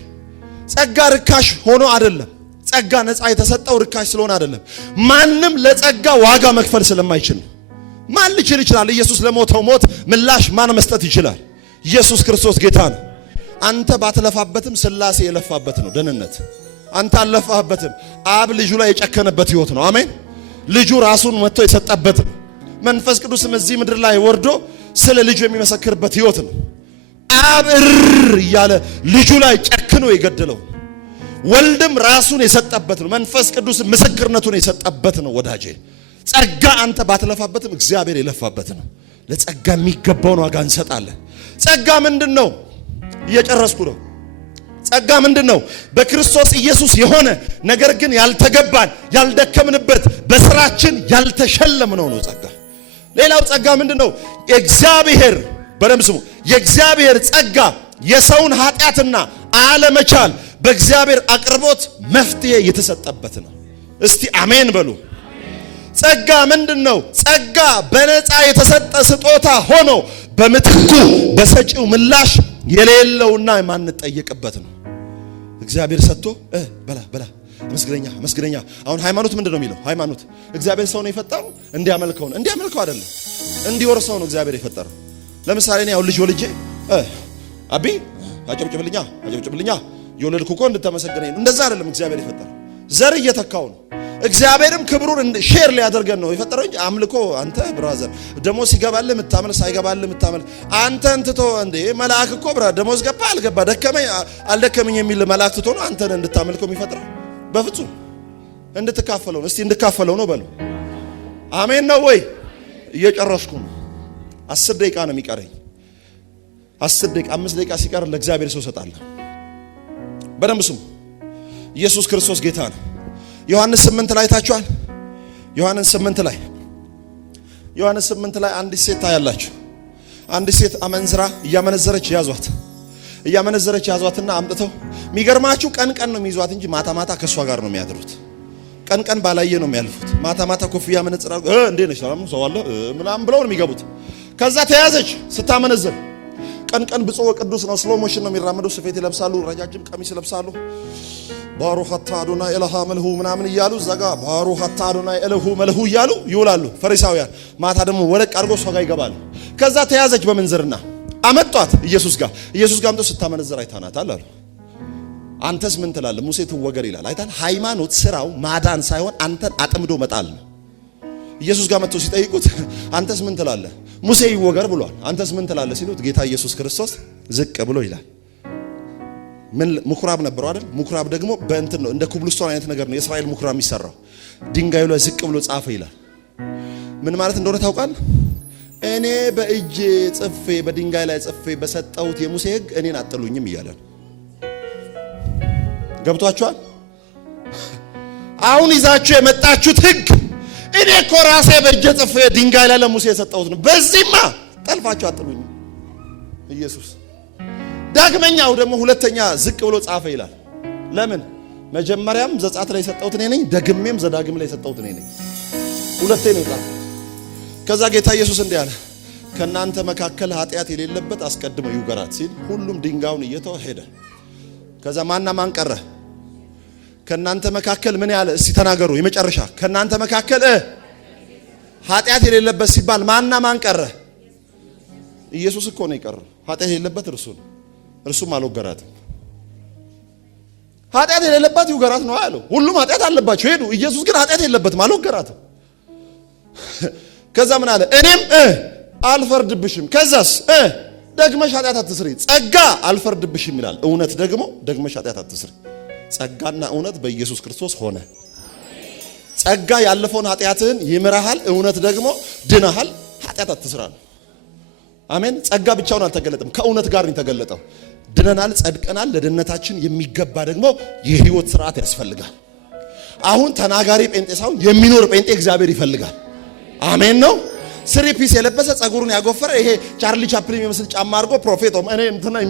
ጸጋ ርካሽ ሆኖ አይደለም። ጸጋ ነፃ የተሰጠው ርካሽ ስለሆነ አይደለም። ማንም ለጸጋ ዋጋ መክፈል ስለማይችል ነው። ማን ሊችል ይችላል? ኢየሱስ ለሞተው ሞት ምላሽ ማን መስጠት ይችላል? ኢየሱስ ክርስቶስ ጌታ ነው። አንተ ባትለፋበትም ስላሴ የለፋበት ነው ደህንነት። አንተ አልለፋበትም። አብ ልጁ ላይ የጨከነበት ህይወት ነው። አሜን። ልጁ ራሱን መጥቶ የሰጠበት ነው። መንፈስ ቅዱስም እዚህ ምድር ላይ ወርዶ ስለ ልጁ የሚመሰክርበት ህይወት ነው። አብ እያለ ልጁ ላይ ጨክኖ የገደለው፣ ወልድም ራሱን የሰጠበት ነው። መንፈስ ቅዱስ ምስክርነቱን የሰጠበት ነው። ወዳጄ ጸጋ አንተ ባትለፋበትም እግዚአብሔር የለፋበት ነው። ለጸጋ የሚገባውን ዋጋ እንሰጣለን። ጸጋ ምንድነው? እየጨረስኩ ነው። ጸጋ ምንድነው? በክርስቶስ ኢየሱስ የሆነ ነገር ግን ያልተገባን ያልደከምንበት በስራችን ያልተሸለምነው ነው ጸጋ። ሌላው ጸጋ ምንድነው? እግዚአብሔር በደም ስሙ። የእግዚአብሔር ጸጋ የሰውን ኃጢአትና አለመቻል በእግዚአብሔር አቅርቦት መፍትሄ የተሰጠበት ነው። እስቲ አሜን በሉ። ጸጋ ምንድነው? ጸጋ በነፃ የተሰጠ ስጦታ ሆኖ በምትኩ በሰጪው ምላሽ የሌለውና የማንጠየቅበት ነው። እግዚአብሔር ሰጥቶ በላ መስግደኛ። አሁን ሃይማኖት ምንድነው የሚለው? ሃይማኖት እግዚአብሔር ሰው ነው የፈጠረው እንዲያመልከው ነው። እንዲያመልከው አይደለም፣ እንዲወርሰው ነው እግዚአብሔር የፈጠረው። ለምሳሌ እኔ ያው ልጅ ወልጄ አቢ አጨብጭብልኛ የወለድኩ እኮ እንድተመሰገነኝ ነው። እንደዛ አይደለም እግዚአብሔር የፈጠረው። ዘር እየተካው ነው። እግዚአብሔርም ክብሩን ሼር ሊያደርገን ነው የፈጠረው እንጂ አምልኮ አንተ ብራዘር ደሞዝ ሲገባልህ የምታመልክ ሳይገባልህ የምታመልክ አንተን ትቶ እንዴ መልአክ እኮ ብራ ደሞዝ ገባ አልገባ ደከመኝ አልደከመኝ የሚል መልአክ ትቶ ነው አንተን እንድታመልከው የሚፈጥረው? በፍጹም እንድትካፈለው ነው። እስቲ እንድካፈለው ነው በሉ። አሜን ነው ወይ? እየጨረስኩ ነው። 10 ደቂቃ ነው የሚቀረኝ። 10 ደቂቃ 5 ደቂቃ ሲቀር ለእግዚአብሔር ሰው ሰጣለሁ። በደንብ ስሙ። ኢየሱስ ክርስቶስ ጌታ ነው። ዮሐንስ 8 ላይ ታችኋል። ዮሐንስ 8 ላይ አንዲት ሴት ታያላችሁ። አንዲት ሴት አመንዝራ እያመነዘረች ያዟትና አምጥተው የሚገርማችሁ ቀን ነው የሚይዟት እንጂ ማታ ከሷ ጋር ነው የሚያድሩት። ቀን ባላየ ነው የሚያልፉት። ማታ ኮፍያ መነጽራ እንዴ ነሽ ሰላም ሰው አለ ምናምን ብለው ነው የሚገቡት። ከዛ ተያዘች ስታመነዝር። ቀን ብፁዕ ወቅዱስ ነው። ስሎ ሞሽን ነው የሚራመዱ። ስፌት ይለብሳሉ፣ ረጃጅም ቀሚስ ይለብሳሉ። ባሩክ አታ አዶናይ ኤለሃ መልሁ ምናምን እያሉ ዘጋ ባሩክ አታ አዶናይ ኤለሁ መልሁ እያሉ ይውላሉ ፈሪሳውያን። ማታ ደግሞ ወለቅ አድርጎ እሷ ጋር ይገባሉ። ከዛ ተያዘች በመንዝርና አመጧት ኢየሱስ ጋር አምጥቶ ስታመነዝር አይታናታል አሉ። አንተስ ምን ትላለህ? ሙሴ ትወገር ይላል አይታል። ሃይማኖት ስራው ማዳን ሳይሆን አንተን አጥምዶ መጣል ነው። ኢየሱስ ጋር መጥቶ ሲጠይቁት አንተስ ምን ትላለህ? ሙሴ ይወገር ብሏል። አንተስ ምን ትላለህ ሲሉት ጌታ ኢየሱስ ክርስቶስ ዝቅ ብሎ ይላል። ምን ምኩራብ ነበረው አይደል? ምኩራብ ደግሞ በእንትን ነው እንደ ኩብልስቶን አይነት ነገር ነው የእስራኤል ምኩራብ የሚሰራው። ድንጋዩ ላይ ዝቅ ብሎ ጻፈ ይላል። ምን ማለት እንደሆነ ታውቃል? እኔ በእጄ ጽፌ በድንጋይ ላይ ጽፌ በሰጠሁት የሙሴ ሕግ እኔን አጥሉኝም እያለ ነው። ገብቷችኋል? አሁን ይዛችሁ የመጣችሁት ሕግ እኔ እኮ ራሴ በእጄ ጽፌ ድንጋይ ላይ ለሙሴ የሰጠሁት ነው። በዚህማ ጠልፋችሁ አጥሉኝም ኢየሱስ። ዳግመኛው ደግሞ ሁለተኛ ዝቅ ብሎ ጻፈ ይላል። ለምን? መጀመሪያም ዘጸአት ላይ የሰጠሁት እኔ ነኝ፣ ደግሜም ዘዳግም ላይ የሰጠሁት እኔ ነኝ። ሁለቴ ነው የጻፈው። ከዛ ጌታ ኢየሱስ እንዲህ አለ፣ ከናንተ መካከል ኃጢአት የሌለበት አስቀድሞ ይውገራት ሲል ሁሉም ድንጋዩን እየተወ ሄደ። ከዛ ማን ቀረ? ከናንተ መካከል ምን ያለ? እስቲ ተናገሩ። የመጨረሻ ከናንተ መካከል ኃጢአት የሌለበት ሲባል ማን ቀረ? ኢየሱስ እኮ ነው የቀረው። ኃጢአት የሌለበት እርሱ ነው። እርሱም አልወገራትም። ኃጢአት የሌለባት ይውገራት ነው ያለው። ሁሉም ኃጢአት አለባቸው ሄዱ። ኢየሱስ ግን ኃጢአት የሌለበትም አልወገራትም። ከዛ ምን አለ? እኔም አልፈርድብሽም። ከዛስ ደግመሽ ኃጢአት አትስሪ። ጸጋ አልፈርድብሽም ይላል። እውነት ደግሞ ደግመሽ ኃጢአት አትስሪ። ጸጋና እውነት በኢየሱስ ክርስቶስ ሆነ። ጸጋ ያለፈውን ኃጢአትህን ይምራሃል። እውነት ደግሞ ድነሃል። ኃጢአት አትስራ ነው። አሜን። ጸጋ ብቻውን አልተገለጠም፣ ከእውነት ጋር ነው የተገለጠው። ድነናል፣ ጸድቀናል። ለድነታችን የሚገባ ደግሞ የህይወት ስርዓት ያስፈልጋል። አሁን ተናጋሪ ጴንጤ ሳይሆን የሚኖር ጴንጤ እግዚአብሔር ይፈልጋል። አሜን ነው። ስሪ ፒስ የለበሰ ጸጉሩን ያጎፈረ ይሄ ቻርሊ ቻፕሊን የሚመስል ጫማ አድርጎ ፕሮፌት እኔ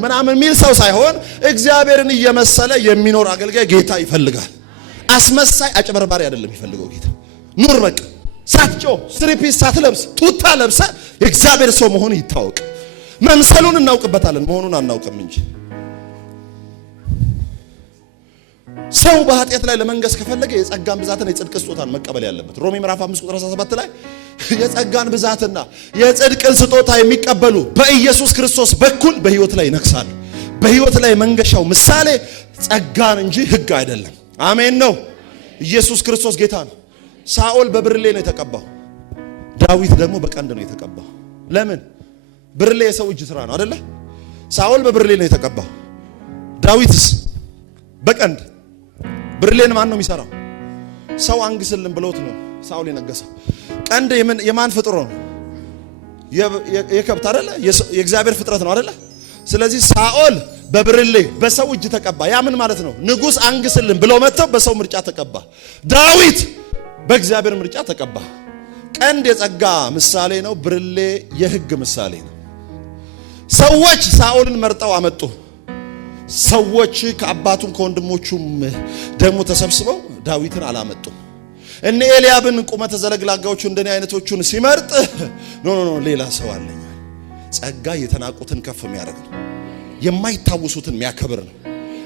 ምናምን የሚል ሰው ሳይሆን እግዚአብሔርን እየመሰለ የሚኖር አገልጋይ ጌታ ይፈልጋል። አስመሳይ አጭበርባሪ አይደለም የሚፈልገው ጌታ። ኑር በቃ ሳትጮ ስሪ ፒስ ሳትለብስ ቱታ ለብሰ የእግዚአብሔር ሰው መሆኑ ይታወቅ። መምሰሉን እናውቅበታለን፣ መሆኑን አናውቅም እንጂ። ሰው በኃጢአት ላይ ለመንገስ ከፈለገ የጸጋን ብዛትና የጽድቅ ስጦታን መቀበል ያለበት። ሮሜ ምዕራፍ 5 ቁጥር 17 ላይ የጸጋን ብዛትና የጽድቅን ስጦታ የሚቀበሉ በኢየሱስ ክርስቶስ በኩል በህይወት ላይ ይነግሳሉ። በህይወት ላይ መንገሻው ምሳሌ ጸጋን እንጂ ህግ አይደለም። አሜን ነው። ኢየሱስ ክርስቶስ ጌታ ነው። ሳኦል በብርሌ ነው የተቀባው፣ ዳዊት ደግሞ በቀንድ ነው የተቀባው። ለምን? ብርሌ የሰው እጅ ስራ ነው አይደለ? ሳኦል በብርሌ ነው የተቀባው፣ ዳዊትስ በቀንድ። ብርሌን ማን ነው የሚሰራው? ሰው አንግስልን ብሎት ነው ሳኦል የነገሰው። ቀንድ የማን ፍጥሮ ነው? የከብት አይደለ? የእግዚአብሔር ፍጥረት ነው አይደለ? ስለዚህ ሳኦል በብርሌ በሰው እጅ ተቀባ። ያ ምን ማለት ነው? ንጉስ አንግስልን ብለው መጥተው በሰው ምርጫ ተቀባ። ዳዊት በእግዚአብሔር ምርጫ ተቀባ። ቀንድ የጸጋ ምሳሌ ነው፣ ብርሌ የህግ ምሳሌ ነው። ሰዎች ሳኦልን መርጠው አመጡ። ሰዎች ከአባቱም ከወንድሞቹም ደግሞ ተሰብስበው ዳዊትን አላመጡም። እነ ኤልያብን ቁመተ ዘለግላጋዎቹ እንደኔ አይነቶቹን ሲመርጥ ኖ ሌላ ሰው አለኝ። ጸጋ የተናቁትን ከፍ የሚያደርግ ነው። የማይታወሱትን የሚያከብር ነው።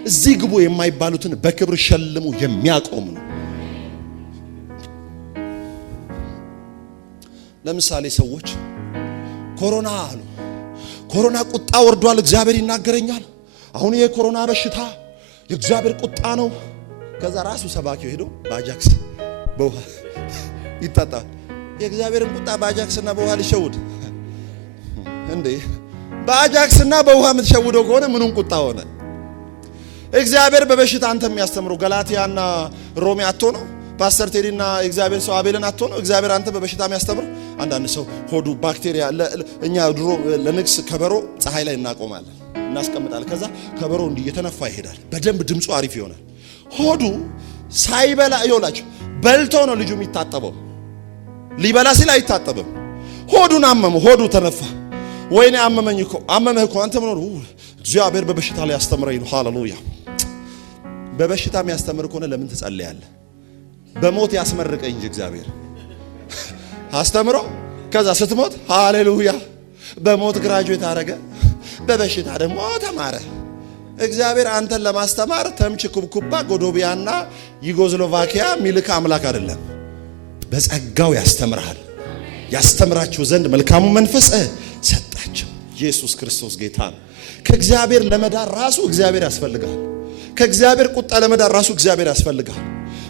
እዚህ ግቡ የማይባሉትን በክብር ሸልሙ የሚያቆም ነው። ለምሳሌ ሰዎች ኮሮና አሉ። ኮሮና ቁጣ ወርዷል፣ እግዚአብሔር ይናገረኛል። አሁን የኮሮና በሽታ የእግዚአብሔር ቁጣ ነው። ከዛ ራሱ ሰባኪው ሄዶ በአጃክስ በውሃ ይታጣል። የእግዚአብሔርን ቁጣ በአጃክስና በውሃ ሊሸውድ እንዴ? በአጃክስና በውሃ የምትሸውደው ከሆነ ምኑን ቁጣ ሆነ? እግዚአብሔር በበሽታ አንተ የሚያስተምረው ገላትያና ሮሜ አቶ ነው። ፓስተር ቴዲና እግዚአብሔር ሰው አቤልን አቶ ነው። እግዚአብሔር አንተ በበሽታ የሚያስተምር አንዳንድ ሰው ሆዱ ባክቴሪያ እኛ ድሮ ለንግስ ከበሮ ፀሐይ ላይ እናቆማለን እናስቀምጣለን። ከዛ ከበሮ እንዲህ እየተነፋ ይሄዳል። በደንብ ድምፁ አሪፍ ይሆናል። ሆዱ ሳይበላ ይውላችሁ በልቶ ነው ልጁ የሚታጠበው። ሊበላ ሲል አይታጠብም። ሆዱን አመመው፣ ሆዱ ተነፋ። ወይኔ አመመኝ እኮ አመመህ እኮ አንተ ምን ነው? እግዚአብሔር በበሽታ ላይ ያስተምረኝ ነው። ሃሌሉያ። በበሽታ የሚያስተምር ከሆነ ለምን ትጸልያለህ? በሞት ያስመርቀኝ እንጂ እግዚአብሔር አስተምሮ ከዛ ስትሞት ሃሌሉያ በሞት ግራጁዌት አረገ፣ በበሽታ ደግሞ ተማረ። እግዚአብሔር አንተን ለማስተማር ተምች ኩብኩባ ጎዶቢያና ዩጎዝሎቫኪያ ሚልክ አምላክ አይደለም። በጸጋው ያስተምራል። ያስተምራቸው ዘንድ መልካሙ መንፈስ ሰጣቸው። ኢየሱስ ክርስቶስ ጌታ ነው። ከእግዚአብሔር ለመዳር ራሱ እግዚአብሔር ያስፈልጋል። ከእግዚአብሔር ቁጣ ለመዳር ራሱ እግዚአብሔር ያስፈልጋል።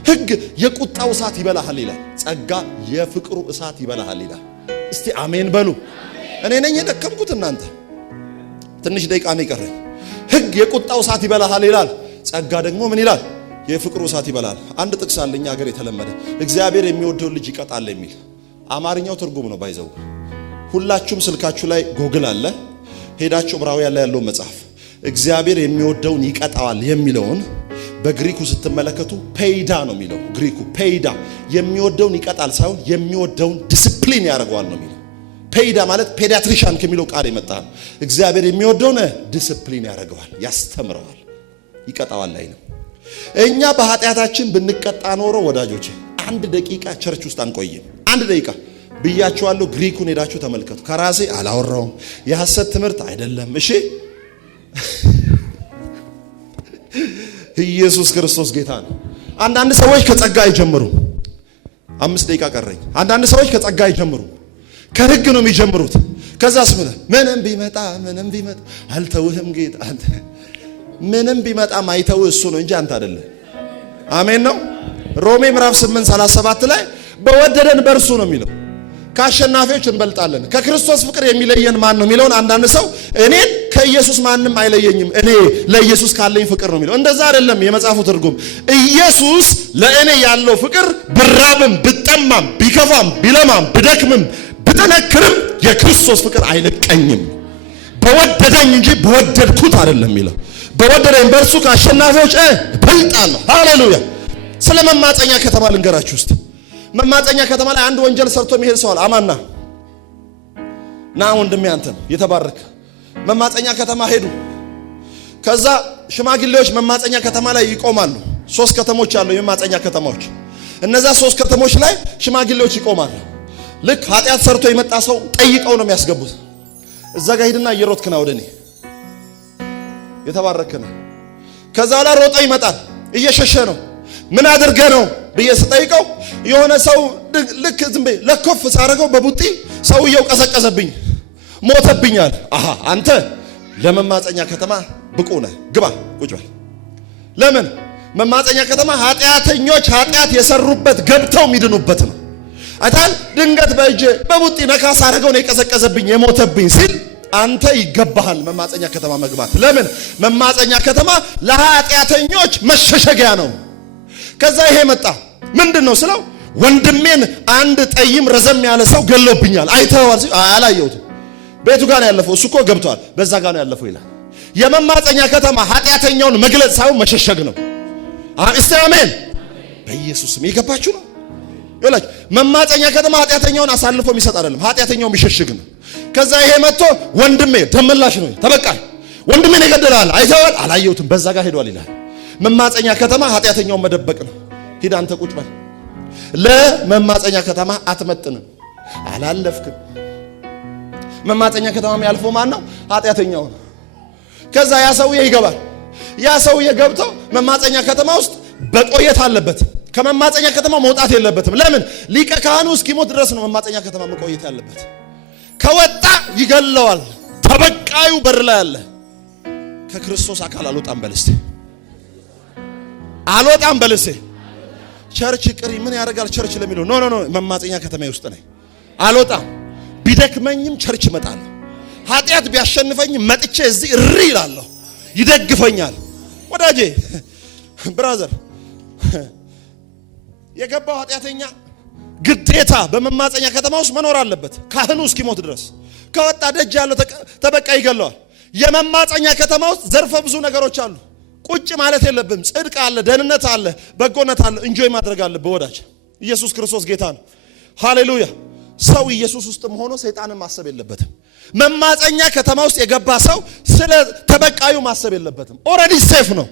ሕግ የቁጣው እሳት ይበላሃል ይላል። ጸጋ የፍቅሩ እሳት ይበላሃል ይላል። እስቲ አሜን በሉ። እኔ ነኝ የደከምኩት፣ እናንተ ትንሽ ደቂቃ ነው ይቀረኝ። ሕግ የቁጣው እሳት ይበላሃል ይላል። ጸጋ ደግሞ ምን ይላል? የፍቅሩ እሳት ይበላል። አንድ ጥቅስ አለኝ ሀገር የተለመደ እግዚአብሔር የሚወደውን ልጅ ይቀጣል የሚል አማርኛው ትርጉም ነው። ባይዘው ሁላችሁም ስልካችሁ ላይ ጎግል አለ፣ ሄዳችሁ ዕብራውያን ላይ ያለው መጽሐፍ እግዚአብሔር የሚወደውን ይቀጣዋል የሚለውን በግሪኩ ስትመለከቱ ፔይዳ ነው የሚለው። ግሪኩ ፔይዳ የሚወደውን ይቀጣል ሳይሆን የሚወደውን ዲስፕሊን ያደርገዋል ነው የሚለው። ፔይዳ ማለት ፔዲያትሪሻን ከሚለው ቃል የመጣ ነው። እግዚአብሔር የሚወደውን ዲስፕሊን ያደርገዋል፣ ያስተምረዋል፣ ይቀጣዋል ላይ ነው። እኛ በኃጢአታችን ብንቀጣ ኖሮ ወዳጆቼ አንድ ደቂቃ ቸርች ውስጥ አንቆይም። አንድ ደቂቃ ብያችኋለሁ። ግሪኩን ሄዳችሁ ተመልከቱ። ከራሴ አላወራውም። የሐሰት ትምህርት አይደለም። እሺ ኢየሱስ ክርስቶስ ጌታ ነው። አንዳንድ ሰዎች ከጸጋ አይጀምሩም። 5 ደቂቃ ቀረኝ። አንዳንድ ሰዎች ከጸጋ አይጀምሩም፣ ከሕግ ነው የሚጀምሩት። ከዛስ ምንም ቢመጣ አልተውህም ጌታ። አንተ ምንም ቢመጣ ማይተውህ እሱ ነው እንጂ አንተ አይደለም። አሜን ነው። ሮሜ ምዕራፍ 8:37 ላይ በወደደን በእርሱ ነው የሚለው። ከአሸናፊዎች እንበልጣለን። ከክርስቶስ ፍቅር የሚለየን ማን ነው የሚለውን አንዳንድ ሰው እኔን ከኢየሱስ ማንም አይለየኝም እኔ ለኢየሱስ ካለኝ ፍቅር ነው የሚለው። እንደዛ አይደለም የመጽሐፉ ትርጉም። ኢየሱስ ለእኔ ያለው ፍቅር ብራብም ብጠማም ቢከፋም ቢለማም ብደክምም ብጠነክርም የክርስቶስ ፍቅር አይለቀኝም። በወደደኝ እንጂ በወደድኩት አይደለም የሚለው። በወደደኝ በእርሱ ከአሸናፊዎች እበልጣለሁ። ሃሌሉያ። ስለ መማፀኛ ከተማ ልንገራችሁ ውስጥ መማፀኛ ከተማ ላይ አንድ ወንጀል ሰርቶ የሚሄድ ሰው አለ። አማና ና ወንድሜ አንተም የተባረከ መማፀኛ ከተማ ሄዱ። ከዛ ሽማግሌዎች መማፀኛ ከተማ ላይ ይቆማሉ። 3 ከተሞች አሉ የመማፀኛ ከተማዎች። እነዛ 3 ከተሞች ላይ ሽማግሌዎች ይቆማሉ። ልክ ኃጢአት ሰርቶ የመጣ ሰው ጠይቀው ነው የሚያስገቡት። እዛ ጋር ሂድና እየሮጥክ ና ወደኔ የተባረከ ነው። ከዛ ላይ ሮጦ ይመጣል። እየሸሸ ነው። ምን አድርገ ነው ብዬ ስጠይቀው የሆነ ሰው ልክ ዝም ብዬ ለኮፍ ሳረገው በቡጢ ሰውየው ቀሰቀሰብኝ፣ ሞተብኛል። አሃ አንተ ለመማፀኛ ከተማ ብቁ ነህ፣ ግባ ቁጭ በል። ለምን መማፀኛ ከተማ ኃጢአተኞች ኃጢአት የሰሩበት ገብተው የሚድኑበት ነው። አታል ድንገት በእጄ በቡጢ ነካ ሳረገው ነው የቀሰቀሰብኝ የሞተብኝ ሲል አንተ ይገባሃል መማፀኛ ከተማ መግባት። ለምን መማፀኛ ከተማ ለኃጢአተኞች መሸሸጊያ ነው። ከዛ ይሄ መጣ። ምንድነው ስለው ወንድሜን አንድ ጠይም ረዘም ያለ ሰው ገሎብኛል አይተዋል ሲል አላየሁትም። ቤቱ ጋር ነው ያለፈው፣ እሱ እኮ ገብቷል በዛ ጋር ነው ያለፈው ይላል። የመማፀኛ ከተማ ኃጢአተኛውን መግለጽ ሳይሆን መሸሸግ ነው። እስቲ አሜን። በኢየሱስም ይገባችሁ ነው ይላል። መማፀኛ ከተማ ኃጢአተኛውን አሳልፎ የሚሰጥ አይደለም፣ ኃጢአተኛው የሚሸሽግ ነው። ከዛ ይሄ መጥቶ ወንድሜ ደመላሽ ነው ተበቃ፣ ወንድሜን ይገደላል አይተዋል አላየሁትም በዛ ጋር ሄዷል ይላል። መማፀኛ ከተማ ኃጢአተኛውን መደበቅ ነው። ሂድ አንተ ቁጭ በል። ለመማፀኛ ከተማ አትመጥንም፣ አላለፍክም። መማፀኛ ከተማ የሚያልፈው ማን ነው? ኃጢአተኛው ነው። ከዛ ያ ሰውዬ ይገባል። ያ ሰውዬ ገብቶ መማፀኛ ከተማ ውስጥ በቆየት አለበት። ከመማፀኛ ከተማ መውጣት የለበትም። ለምን? ሊቀ ካህኑ እስኪሞት ድረስ ነው መማፀኛ ከተማ መቆየት ያለበት። ከወጣ ይገለዋል። ተበቃዩ በር ላይ አለ። ከክርስቶስ አካል አልወጣም በልስቴ፣ አልወጣም በልስቴ። ቸርች ቅሪ ምን ያደርጋል ቸርች ለሚለው ኖ መማፀኛ ከተማ ውስጥ ነኝ፣ አልወጣም። ቢደክመኝም ቸርች እመጣለሁ። ኃጢአት ቢያሸንፈኝም መጥቼ እዚህ እሪ ይላለሁ፣ ይደግፈኛል። ወዳጄ ብራዘር፣ የገባው ኃጢአተኛ ግዴታ በመማፀኛ ከተማ ውስጥ መኖር አለበት ካህኑ እስኪሞት ድረስ። ከወጣ ደጅ ያለው ተበቃ ይገለዋል። የመማፀኛ ከተማ ውስጥ ዘርፈ ብዙ ነገሮች አሉ። ቁጭ ማለት የለብም። ጽድቅ አለ፣ ደህንነት አለ፣ በጎነት አለ። እንጆይ ማድረግ አለብህ ወዳጅ። ኢየሱስ ክርስቶስ ጌታ ነው። ሃሌሉያ። ሰው ኢየሱስ ውስጥም ሆኖ ሰይጣንን ማሰብ የለበትም። መማፀኛ ከተማ ውስጥ የገባ ሰው ስለ ተበቃዩ ማሰብ የለበትም። ኦልሬዲ ሴፍ ነው።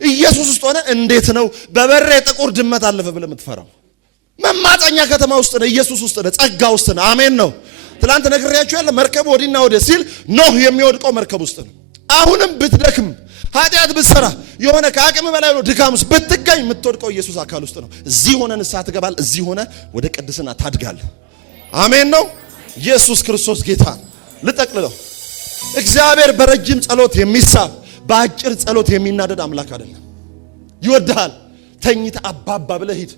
ኢየሱስ ውስጥ ሆነ እንዴት ነው በበሬ ጥቁር ድመት አለፈ ብለህ የምትፈራው? መማፀኛ ከተማ ውስጥ ነው፣ ኢየሱስ ውስጥ ነው፣ ጸጋ ውስጥ ነው። አሜን ነው። ትላንት ነግሬያችሁ ያለ መርከቡ ወዲና ወደ ሲል ኖህ የሚወድቀው መርከብ ውስጥ ነው። አሁንም ብትደክም ኃጢአት ብትሰራ የሆነ ከአቅም በላይ ነው ድካም ውስጥ ብትገኝ የምትወድቀው ኢየሱስ አካል ውስጥ ነው። እዚህ ሆነ ንስሐ ትገባል። እዚህ ሆነ ወደ ቅድስና ታድጋለህ። አሜን ነው። ኢየሱስ ክርስቶስ ጌታ። ልጠቅልለው። እግዚአብሔር በረጅም ጸሎት የሚሳብ በአጭር ጸሎት የሚናደድ አምላክ አይደለም። ይወድሃል። ተኝተህ አባባ ብለህ ሂድ።